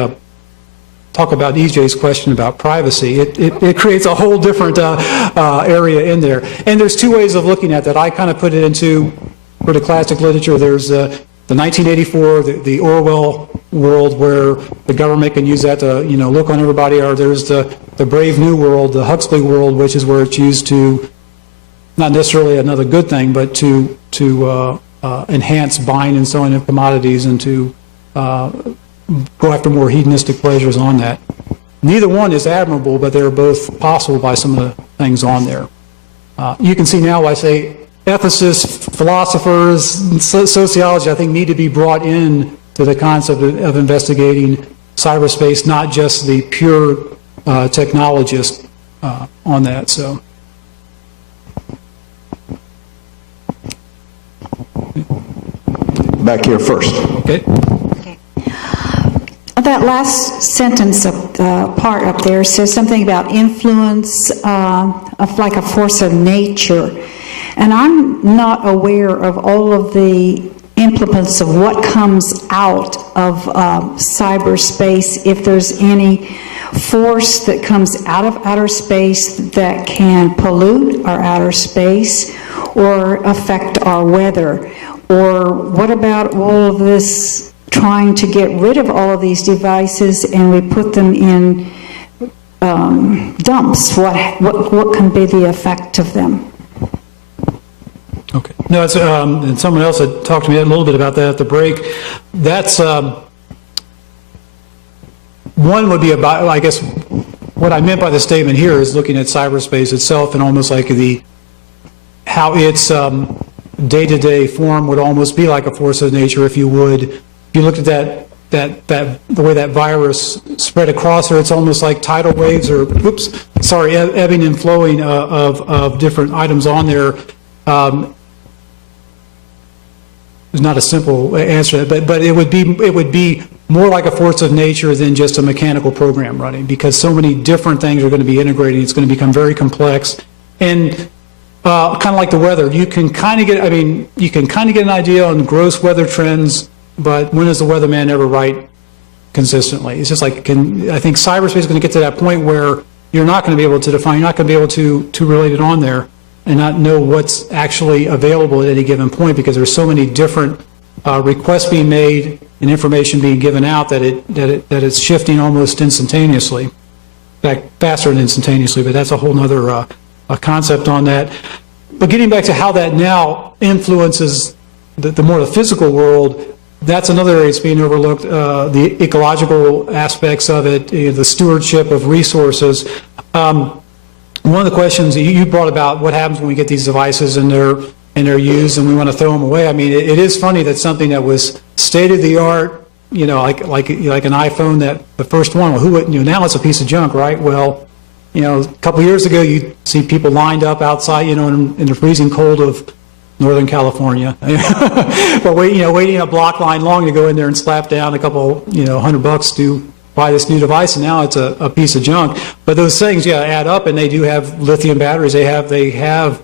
talk about EJ's question about privacy. It creates a whole different area in there. And there's two ways of looking at that. I kind of put it into, for the classic literature, there's the 1984, the Orwell world where the government can use that to, look on everybody, or there's the Brave New World, the Huxley world, which is where it's used to, not necessarily another good thing, but to enhance buying and selling of commodities and to go after more hedonistic pleasures on that. Neither one is admirable, but they're both possible by some of the things on there. You can see now, I say, ethicists, philosophers, and sociology, I think, need to be brought in to the concept of investigating cyberspace, not just the pure technologist on that. So. Back here first. Okay. That last sentence, part up there, says something about influence of like a force of nature. And I'm not aware of all of the implements of what comes out of cyberspace, if there's any force that comes out of outer space that can pollute our outer space or affect our weather. Or what about all of this trying to get rid of all of these devices and we put them in dumps? What can be the effect of them? Okay. No, it's, and someone else had talked to me a little bit about that at the break. That's one would be about, I guess, what I meant by the statement here is looking at cyberspace itself and almost like how its day-to-day form would almost be like a force of nature if you looked at the way that virus spread across her. It's almost like tidal waves or, ebbing and flowing of different items on there. There's not a simple answer, but it would be more like a force of nature than just a mechanical program running, because so many different things are going to be integrated. It's going to become very complex, and kind of like the weather, you can kind of get an idea on gross weather trends, but when is the weatherman ever right consistently? It's just like, I think cyberspace is going to get to that point where you're not going to be able to define, you're not going to be able to relate it on there and not know what's actually available at any given point, because there's so many different requests being made and information being given out that it's shifting almost instantaneously. In fact, faster than instantaneously, but that's a whole nother concept on that. But getting back to how that now influences the more the physical world, that's another area that's being overlooked, the ecological aspects of it, the stewardship of resources. One of the questions you brought about what happens when we get these devices and they're used and we want to throw them away. I mean, it is funny that something that was state of the art, like an iPhone, that the first one, well, who wouldn't, now it's a piece of junk, right? Well, a couple of years ago, you see people lined up outside, in the freezing cold of Northern California, but waiting a block line long to go in there and slap down a couple, $100 to buy this new device, and now it's a piece of junk. But those things, add up, and they do have lithium batteries. They have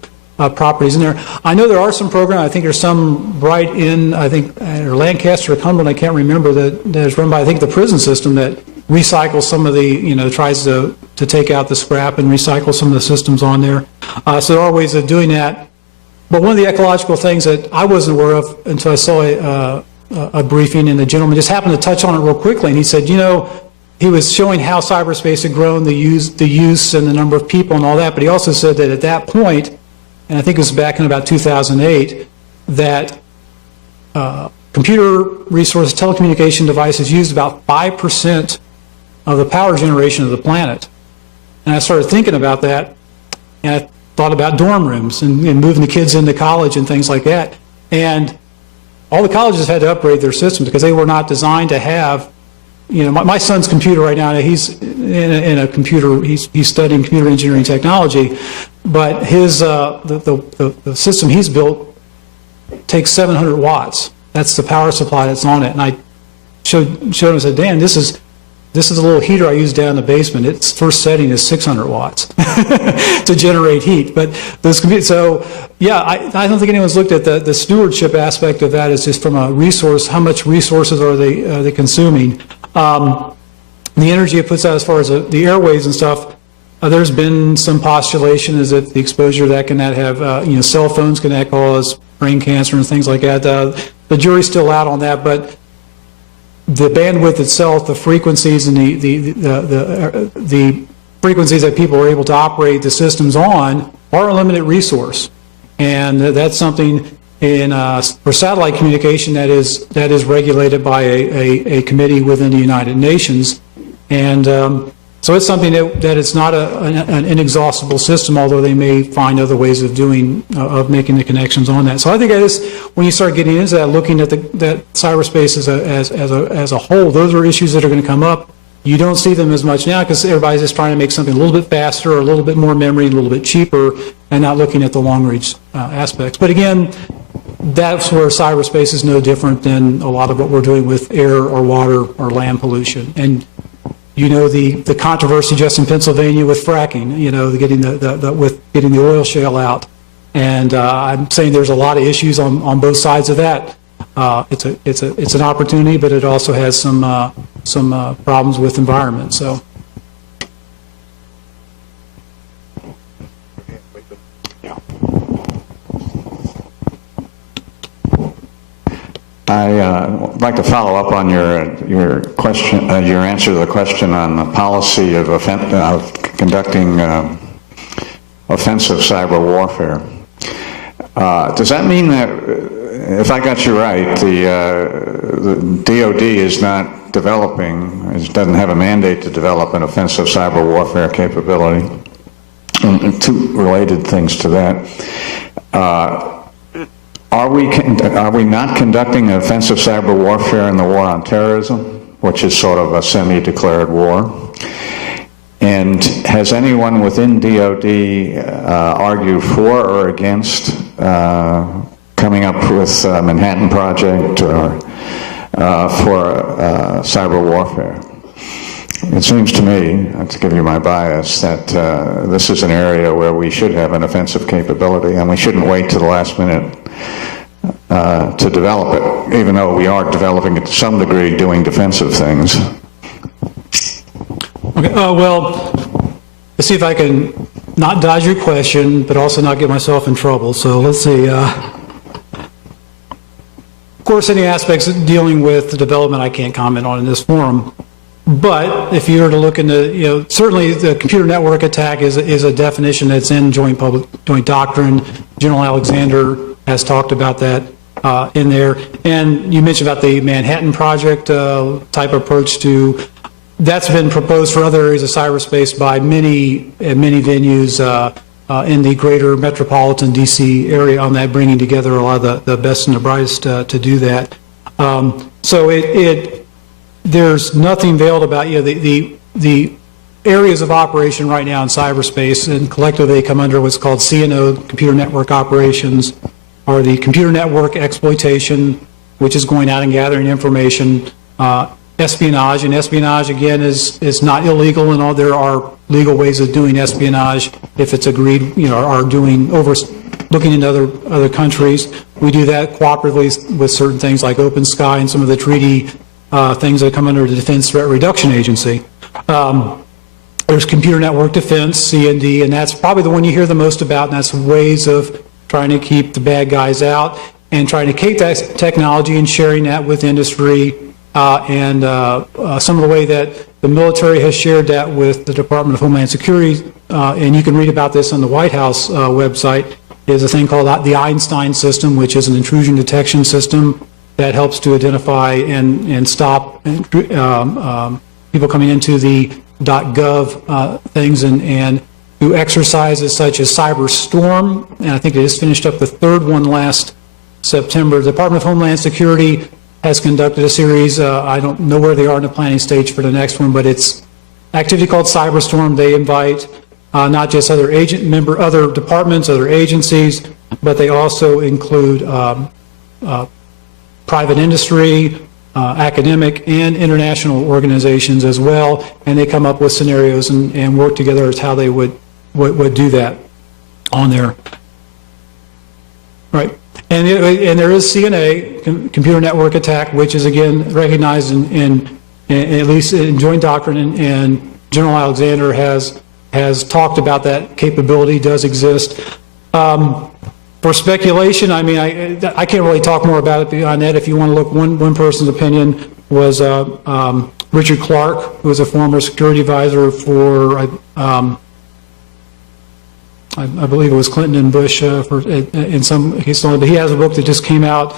properties in there. I know there are some programs. I think there's some right in, or Lancaster or Cumberland, I can't remember, that is run by, I think, the prison system that recycles some of the, tries to take out the scrap and recycle some of the systems on there. So there are ways of doing that. But one of the ecological things that I wasn't aware of until I saw a briefing, and the gentleman just happened to touch on it real quickly, and he said, he was showing how cyberspace had grown, the use and the number of people and all that, but he also said that at that point, and I think it was back in about 2008, that computer resources, telecommunication devices used about 5% of the power generation of the planet. And I started thinking about that, and I thought about dorm rooms and moving the kids into college and things like that. And all the colleges had to upgrade their systems because they were not designed to have, my son's computer right now, he's in a computer, he's studying computer engineering technology, but his the system he's built takes 700 watts. That's the power supply that's on it. And I showed him and said, Dan, this is a little heater I use down in the basement. Its first setting is 600 watts to generate heat. But those so I don't think anyone's looked at the stewardship aspect of that. Is just from a resource, how much resources are they consuming? The energy it puts out as far as the airways and stuff. There's been some postulation is that the exposure that can have, cell phones can cause brain cancer and things like that. The jury's still out on that, but the bandwidth itself, the frequencies and the frequencies that people are able to operate the systems on are a limited resource, and that's something for satellite communication that is regulated by a committee within the United Nations, and so it's something that it's not an inexhaustible system, although they may find other ways of making the connections on that. So I think when you start getting into that, looking at that cyberspace as a whole, those are issues that are going to come up. You don't see them as much now because everybody's just trying to make something a little bit faster, or a little bit more memory, a little bit cheaper, and not looking at the long-range aspects. But again, that's where cyberspace is no different than a lot of what we're doing with air or water or land pollution. And the controversy just in Pennsylvania with fracking, getting the oil shale out, and I'm saying there's a lot of issues on both sides of that. It's an opportunity, but it also has some problems with environment. So. I'd like to follow up on your question, your answer to the question on the policy of conducting offensive cyber warfare. Does that mean that, if I got you right, the DoD is not developing, doesn't have a mandate to develop an offensive cyber warfare capability? And two related things to that. Are we not conducting offensive cyber warfare in the war on terrorism? which is sort of a semi-declared war. And has anyone within DOD argued for or against coming up with a Manhattan Project or for cyber warfare? It seems to me, to give you my bias, that this is an area where we should have an offensive capability, and we shouldn't wait to the last minute to develop it, even though we are developing it to some degree, doing defensive things. Okay, well, let's see if I can not dodge your question, but also not get myself in trouble. So let's see. Of course, any aspects of dealing with the development I can't comment on in this forum. But if you were to look into, certainly the computer network attack is a definition that's in joint doctrine. General Alexander has talked about that in there. And you mentioned about the Manhattan Project type approach to. That's been proposed for other areas of cyberspace by many venues in the greater metropolitan DC area on that, bringing together a lot of the best and the brightest to do that. So there's nothing veiled about the areas of operation right now in cyberspace, and collectively they come under what's called CNO, computer network operations, or the computer network exploitation, which is going out and gathering information. Espionage, and espionage again is not illegal, and all there are legal ways of doing espionage if it's agreed, are looking into other countries. We do that cooperatively with certain things like Open Sky and some of the treaty things that come under the Defense Threat Reduction Agency. There's computer network defense, C&D, and that's probably the one you hear the most about, and that's ways of trying to keep the bad guys out and trying to keep that technology and sharing that with industry. And some of the way that the military has shared that with the Department of Homeland Security, and you can read about this on the White House website, is a thing called the Einstein system, which is an intrusion detection system that helps to identify and stop people coming into the .gov things and do exercises such as Cyberstorm, and I think they just finished up the third one last September. The Department of Homeland Security has conducted a series. I don't know where they are in the planning stage for the next one, but it's activity called Cyberstorm. They invite not just other departments, other agencies, but they also include private industry, academic, and international organizations as well, and they come up with scenarios and work together as how they would do that on there. Right. And there is CNA, computer network attack, which is again recognized in at least in joint doctrine, and General Alexander has talked about that capability does exist. For speculation, I mean, I can't really talk more about it beyond that. If you want to look, one person's opinion was Richard Clark, who was a former security advisor for I believe it was Clinton and Bush in some cases, but he has a book that just came out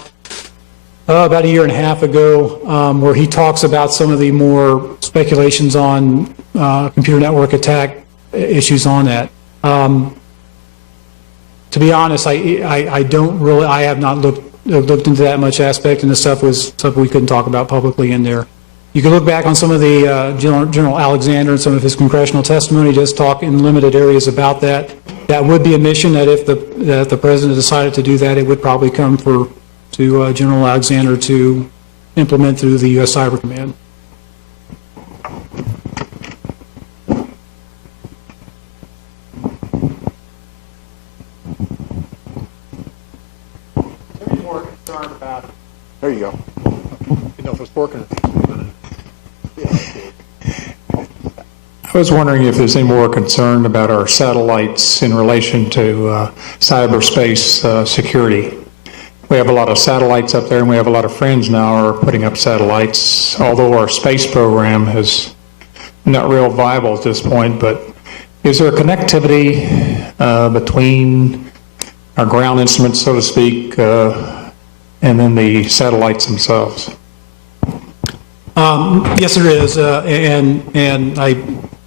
about a year and a half ago where he talks about some of the more speculations on computer network attack issues on that. To be honest, I don't really, I have not looked into that much aspect, and the stuff was stuff we couldn't talk about publicly in there. You can look back on some of the General Alexander and some of his congressional testimony, just talk in limited areas about that. That would be a mission that if the president decided to do that, it would probably come to General Alexander to implement through the U.S. Cyber Command. Any more concern about it? There you go. You know, if it's working. I was wondering if there's any more concern about our satellites in relation to cyberspace security. We have a lot of satellites up there, and we have a lot of friends now are putting up satellites, although our space program is not real viable at this point. But is there a connectivity between our ground instruments, so to speak, and then the satellites themselves? Yes, there is, and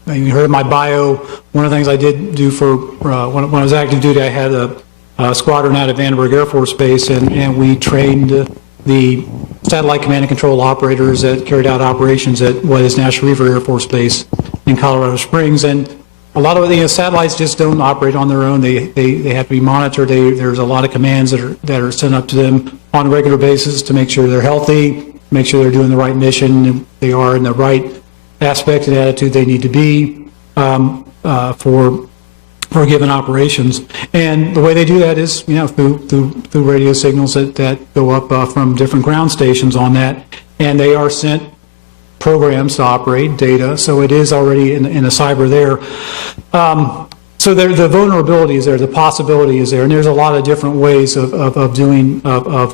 you heard in my bio, one of the things I did do for, when I was active duty, I had a squadron out of Vandenberg Air Force Base, and we trained the satellite command and control operators that carried out operations at what is National Reaver Air Force Base in Colorado Springs. And a lot of the satellites just don't operate on their own. They have to be monitored. There's a lot of commands that are sent up to them on a regular basis to make sure they're healthy, make sure they're doing the right mission, they are in the right aspect and attitude they need to be for given operations. And the way they do that is, through radio signals that go up from different ground stations on that, and they are sent programs to operate data, so it is already in a cyber there. So the vulnerability is there, the possibility is there, and there's a lot of different ways of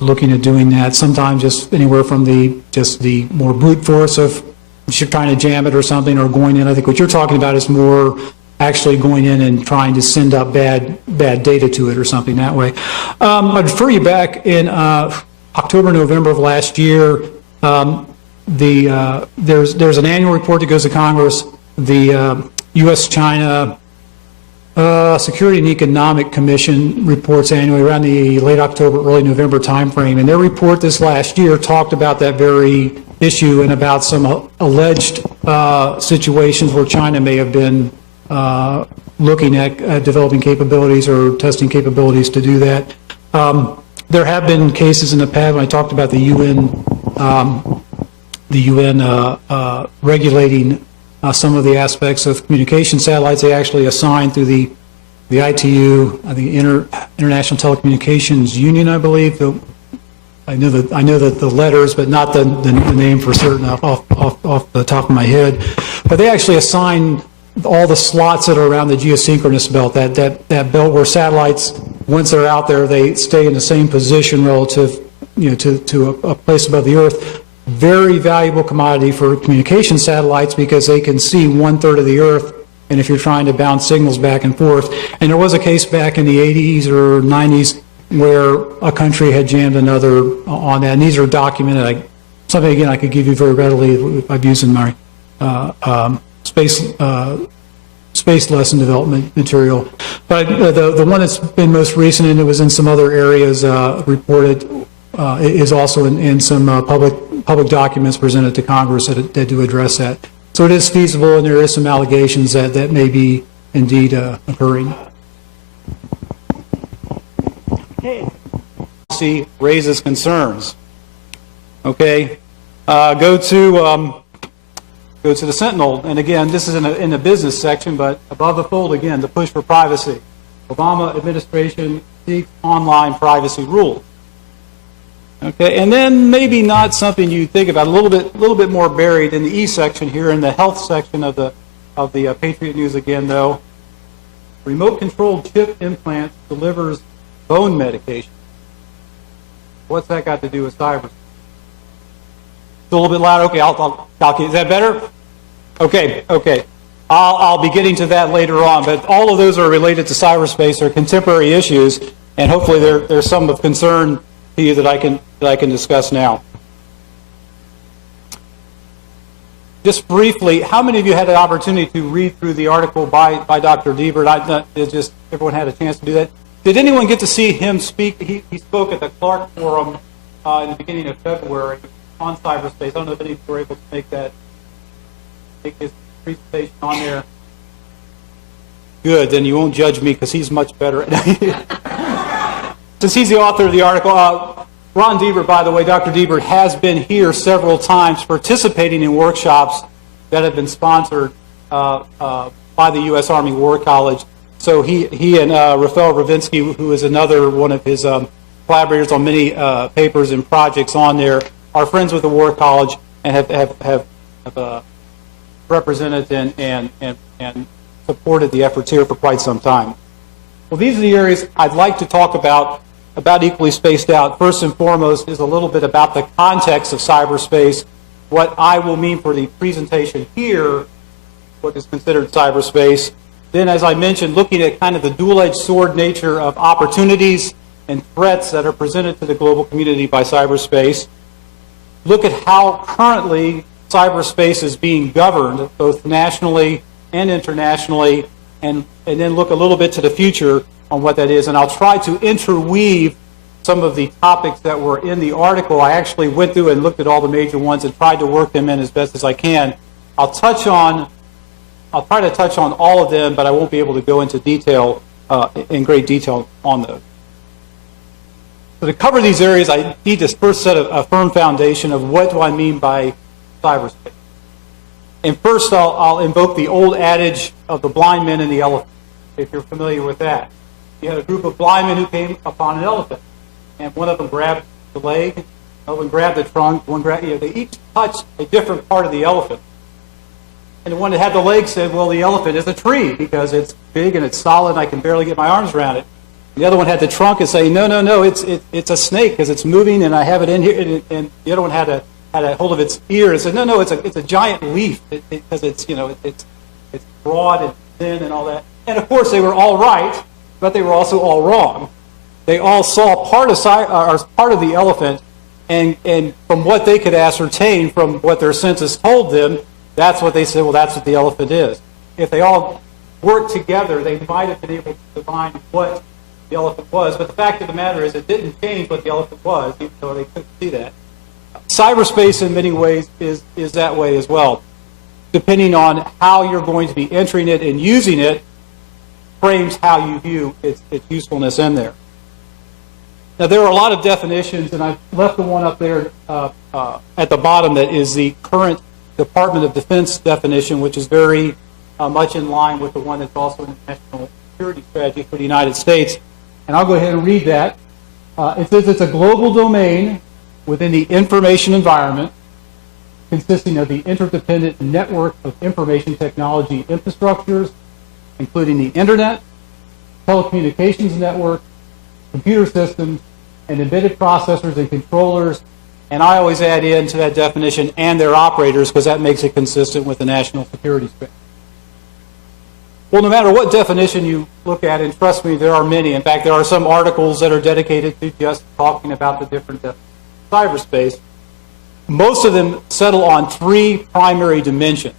looking at doing that. Sometimes just anywhere from the more brute force of you're trying to jam it or something, or going in. I think what you're talking about is more actually going in and trying to send up bad data to it or something that way. I'd refer you back in October, November of last year. There's an annual report that goes to Congress. The U.S.-China Security and Economic Commission reports annually around the late October, early November timeframe, and their report this last year talked about that very issue and about some alleged situations where China may have been looking at developing capabilities or testing capabilities to do that. There have been cases in the past when I talked about the UN regulating some of the aspects of communication satellites. They actually assigned through the ITU, the International Telecommunications Union, I believe. I know that the letters, but not the name for certain off the top of my head. But they actually assign all the slots that are around the geosynchronous belt, that belt where satellites, once they're out there, they stay in the same position relative, to a place above the Earth. Very valuable commodity for communication satellites because they can see 1/3 of the Earth, and if you're trying to bounce signals back and forth. And there was a case back in the 80s or 90s where a country had jammed another on that, and these are documented. Something, again, I could give you very readily. I've used in my space lesson development material. But the one that's been most recent, and it was in some other areas reported, is also in some public documents presented to Congress that do address that. So it is feasible, and there is some allegations that may be indeed occurring. Policy raises concerns. Okay, go to the Sentinel, and again, this is in the business section, but above the fold again, the push for privacy. Obama administration seeks online privacy rules. Okay, and then maybe not something you think about, a little bit more buried in the E section here, in the health section of the Patriot News again, though. Remote controlled chip implants delivers bone medication. What's that got to do with cyber? It's a little bit louder. Okay, I'll is that better? Okay. I'll be getting to that later on, but all of those are related to cyberspace. They're contemporary issues, and hopefully there's some of concern to you that I can discuss now. Just briefly, how many of you had an opportunity to read through the article by Dr. Diebert? Just everyone had a chance to do that. Did anyone get to see him speak? He spoke at the Clark Forum in the beginning of February on cyberspace. I don't know if any of you were able to make his presentation on there. Good, then you won't judge me because he's much better. Since he's the author of the article, Ron Diebert, by the way, Dr. Diebert has been here several times participating in workshops that have been sponsored by the U.S. Army War College. So he and Rafael Ravinsky, who is another one of his collaborators on many papers and projects on there, are friends with the War College and have represented and supported the efforts here for quite some time. Well, these are the areas I'd like to talk about equally spaced out. First and foremost is a little bit about the context of cyberspace, what I will mean for the presentation here, what is considered cyberspace. Then, as I mentioned, looking at kind of the dual-edged sword nature of opportunities and threats that are presented to the global community by cyberspace. Look at how currently cyberspace is being governed, both nationally and internationally, and then look a little bit to the future on what that is. And I'll try to interweave some of the topics that were in the article. I actually went through and looked at all the major ones and tried to work them in as best as I can. I'll try to touch on all of them, but I won't be able to go into detail, in great detail on those. So to cover these areas, I need to first set a firm foundation of what do I mean by cyberspace. And first, I'll invoke the old adage of the blind men and the elephant, if you're familiar with that. You had a group of blind men who came upon an elephant, and one of them grabbed the leg, another one grabbed the trunk, one grabbed, they each touched a different part of the elephant. And the one that had the leg said, well, the elephant is a tree because it's big and it's solid and I can barely get my arms around it. The other one had the trunk and say, no, it's a snake because it's moving and I have it in here. And the other one had a hold of its ear and said, no, it's a giant leaf because it's broad and thin and all that. And of course they were all right, but they were also all wrong. They all saw part of the elephant, and from what they could ascertain from what their senses told them, that's what they said, well, that's what the elephant is. If they all worked together, they might have been able to define what the elephant was, but the fact of the matter is it didn't change what the elephant was, even though they couldn't see that. Cyberspace in many ways is that way as well. Depending on how you're going to be entering it and using it, frames how you view its usefulness in there. Now, there are a lot of definitions, and I've left the one up there at the bottom that is the current Department of Defense definition, which is very much in line with the one that's also in the National Security Strategy for the United States. And I'll go ahead and read that. It says it's a global domain within the information environment consisting of the interdependent network of information technology infrastructures, including the Internet, telecommunications network, computer systems, and embedded processors and controllers. And I always add into that definition and their operators because that makes it consistent with the national security strategy. Well, no matter what definition you look at, and trust me, there are many. In fact, there are some articles that are dedicated to just talking about the different definitions of cyberspace. Most of them settle on three primary dimensions,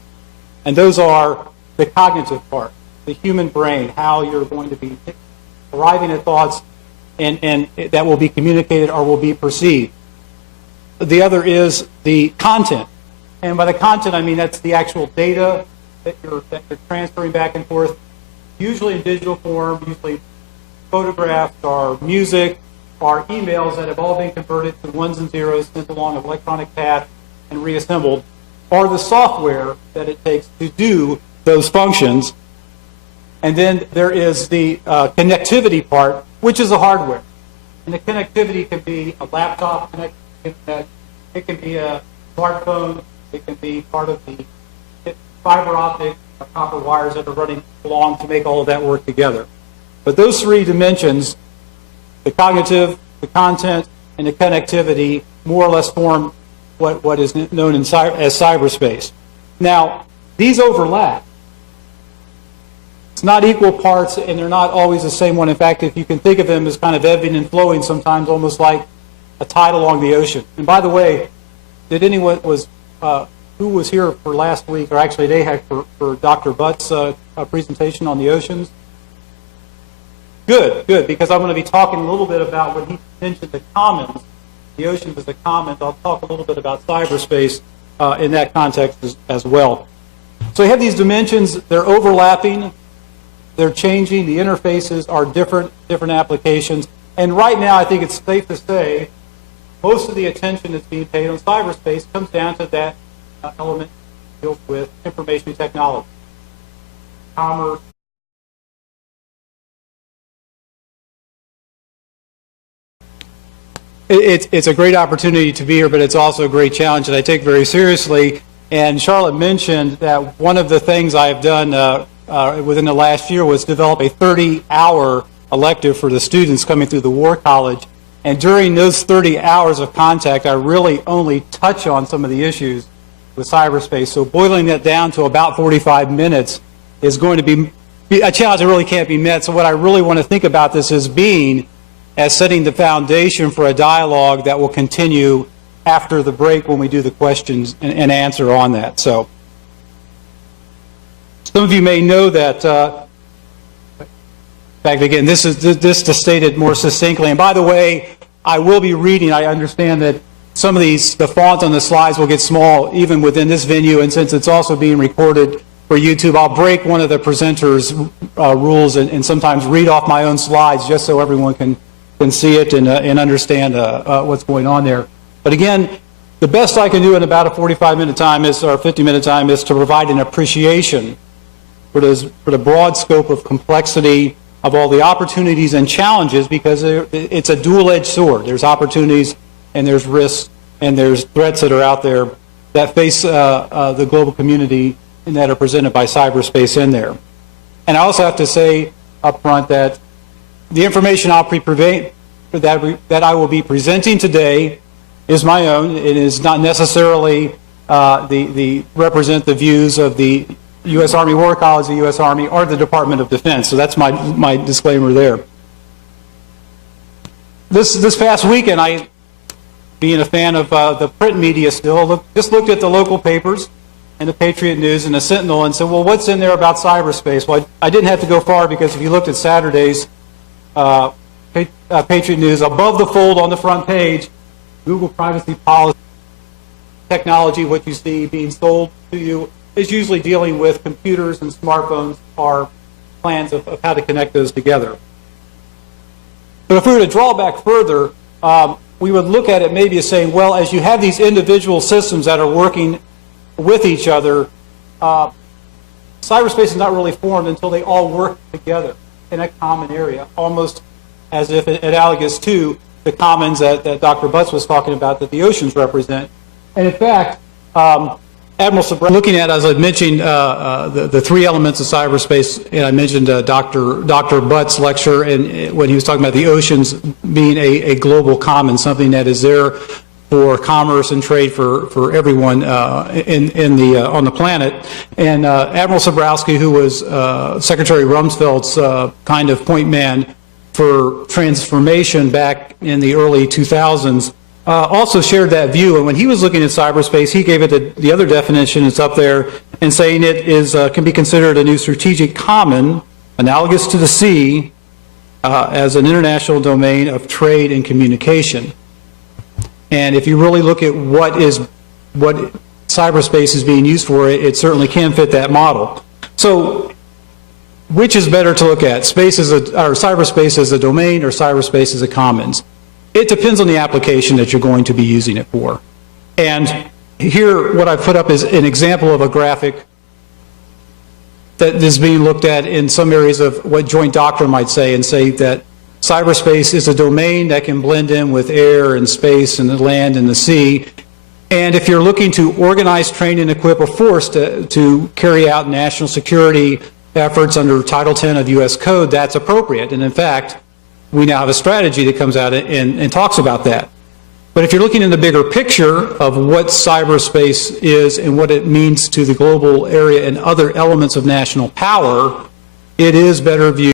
and those are the cognitive part, the human brain, how you're going to be arriving at thoughts and that will be communicated or will be perceived. The other is the content. And by the content, I mean that's the actual data that you're transferring back and forth, usually in digital form, usually photographs or music or emails that have all been converted to ones and zeros sent along an electronic path and reassembled, or the software that it takes to do those functions. And then there is the connectivity part, which is the hardware. And the connectivity can be a laptop connected to the internet, it can be a smartphone, it can be part of the fiber optic or copper wires that are running along to make all of that work together. But those three dimensions, the cognitive, the content, and the connectivity, more or less form what is known as cyberspace. Now, these overlap. It's not equal parts, and they're not always the same one. In fact, if you can think of them as kind of ebbing and flowing sometimes, almost like a tide along the ocean. And by the way, did anyone who was here for last week, or actually they had for Dr. Butt's presentation on the oceans? Good, because I'm going to be talking a little bit about when he mentioned the commons, the oceans as the commons. I'll talk a little bit about cyberspace in that context as well. So you have these dimensions, they're overlapping, they're changing, the interfaces are different applications, and right now I think it's safe to say most of the attention that's being paid on cyberspace comes down to that element that deals with information technology, commerce. It's a great opportunity to be here, but it's also a great challenge that I take very seriously. And Charlotte mentioned that one of the things I've done within the last year was develop a 30-hour elective for the students coming through the War College. And during those 30 hours of contact, I really only touch on some of the issues with cyberspace. So boiling that down to about 45 minutes is going to be a challenge that really can't be met. So what I really want to think about this as being as setting the foundation for a dialogue that will continue after the break when we do the questions and answer on that. So some of you may know that, in fact, again, this to state it more succinctly, and by the way, I will be reading. I understand that some of these, the font on the slides will get small even within this venue, and since it's also being recorded for YouTube, I'll break one of the presenters' rules and sometimes read off my own slides just so everyone can see it and understand what's going on there. But again, the best I can do in about a 45-minute time is, or 50-minute time, is to provide an appreciation for the broad scope of complexity of all the opportunities and challenges, because it's a dual-edged sword. There's opportunities and there's risks and there's threats that are out there that face the global community and that are presented by cyberspace in there. And I also have to say up front that the information that I will be presenting today is my own. It is not necessarily represent the views of the U.S. Army War College, the U.S. Army, or the Department of Defense. So that's my disclaimer there. This past weekend, I, being a fan of the print media still, just looked at the local papers and the Patriot News and the Sentinel and said, well, what's in there about cyberspace? Well, I didn't have to go far, because if you looked at Saturday's Patriot News, above the fold on the front page, Google privacy policy technology, what you see being sold to you is usually dealing with computers and smartphones, or plans of how to connect those together. But if we were to draw back further, we would look at it maybe as saying, well, as you have these individual systems that are working with each other, cyberspace is not really formed until they all work together in a common area, almost as if analogous to the commons that Dr. Butts was talking about that the oceans represent. And in fact, Admiral Sabrowski, looking at, as I mentioned, the three elements of cyberspace, and I mentioned Dr. Butts' lecture, and when he was talking about the oceans being a global common, something that is there for commerce and trade for everyone on the planet. And Admiral Sabrowski, who was Secretary Rumsfeld's kind of point man for transformation back in the early 2000s, also shared that view. And when he was looking at cyberspace, he gave it the other definition. It's up there, and saying it is can be considered a new strategic common, analogous to the sea, as an international domain of trade and communication. And if you really look at what cyberspace is being used for, it certainly can fit that model. So, which is better to look at? Cyberspace as a domain, or cyberspace as a commons? It depends on the application that you're going to be using it for. And here, what I've put up is an example of a graphic that is being looked at in some areas of what joint doctrine might say, and say that cyberspace is a domain that can blend in with air and space and the land and the sea. And if you're looking to organize, train, and equip a force to carry out national security efforts under Title 10 of U.S. Code, that's appropriate. And in fact, we now have a strategy that comes out and talks about that. But if you're looking in the bigger picture of what cyberspace is and what it means to the global area and other elements of national power, it is better viewed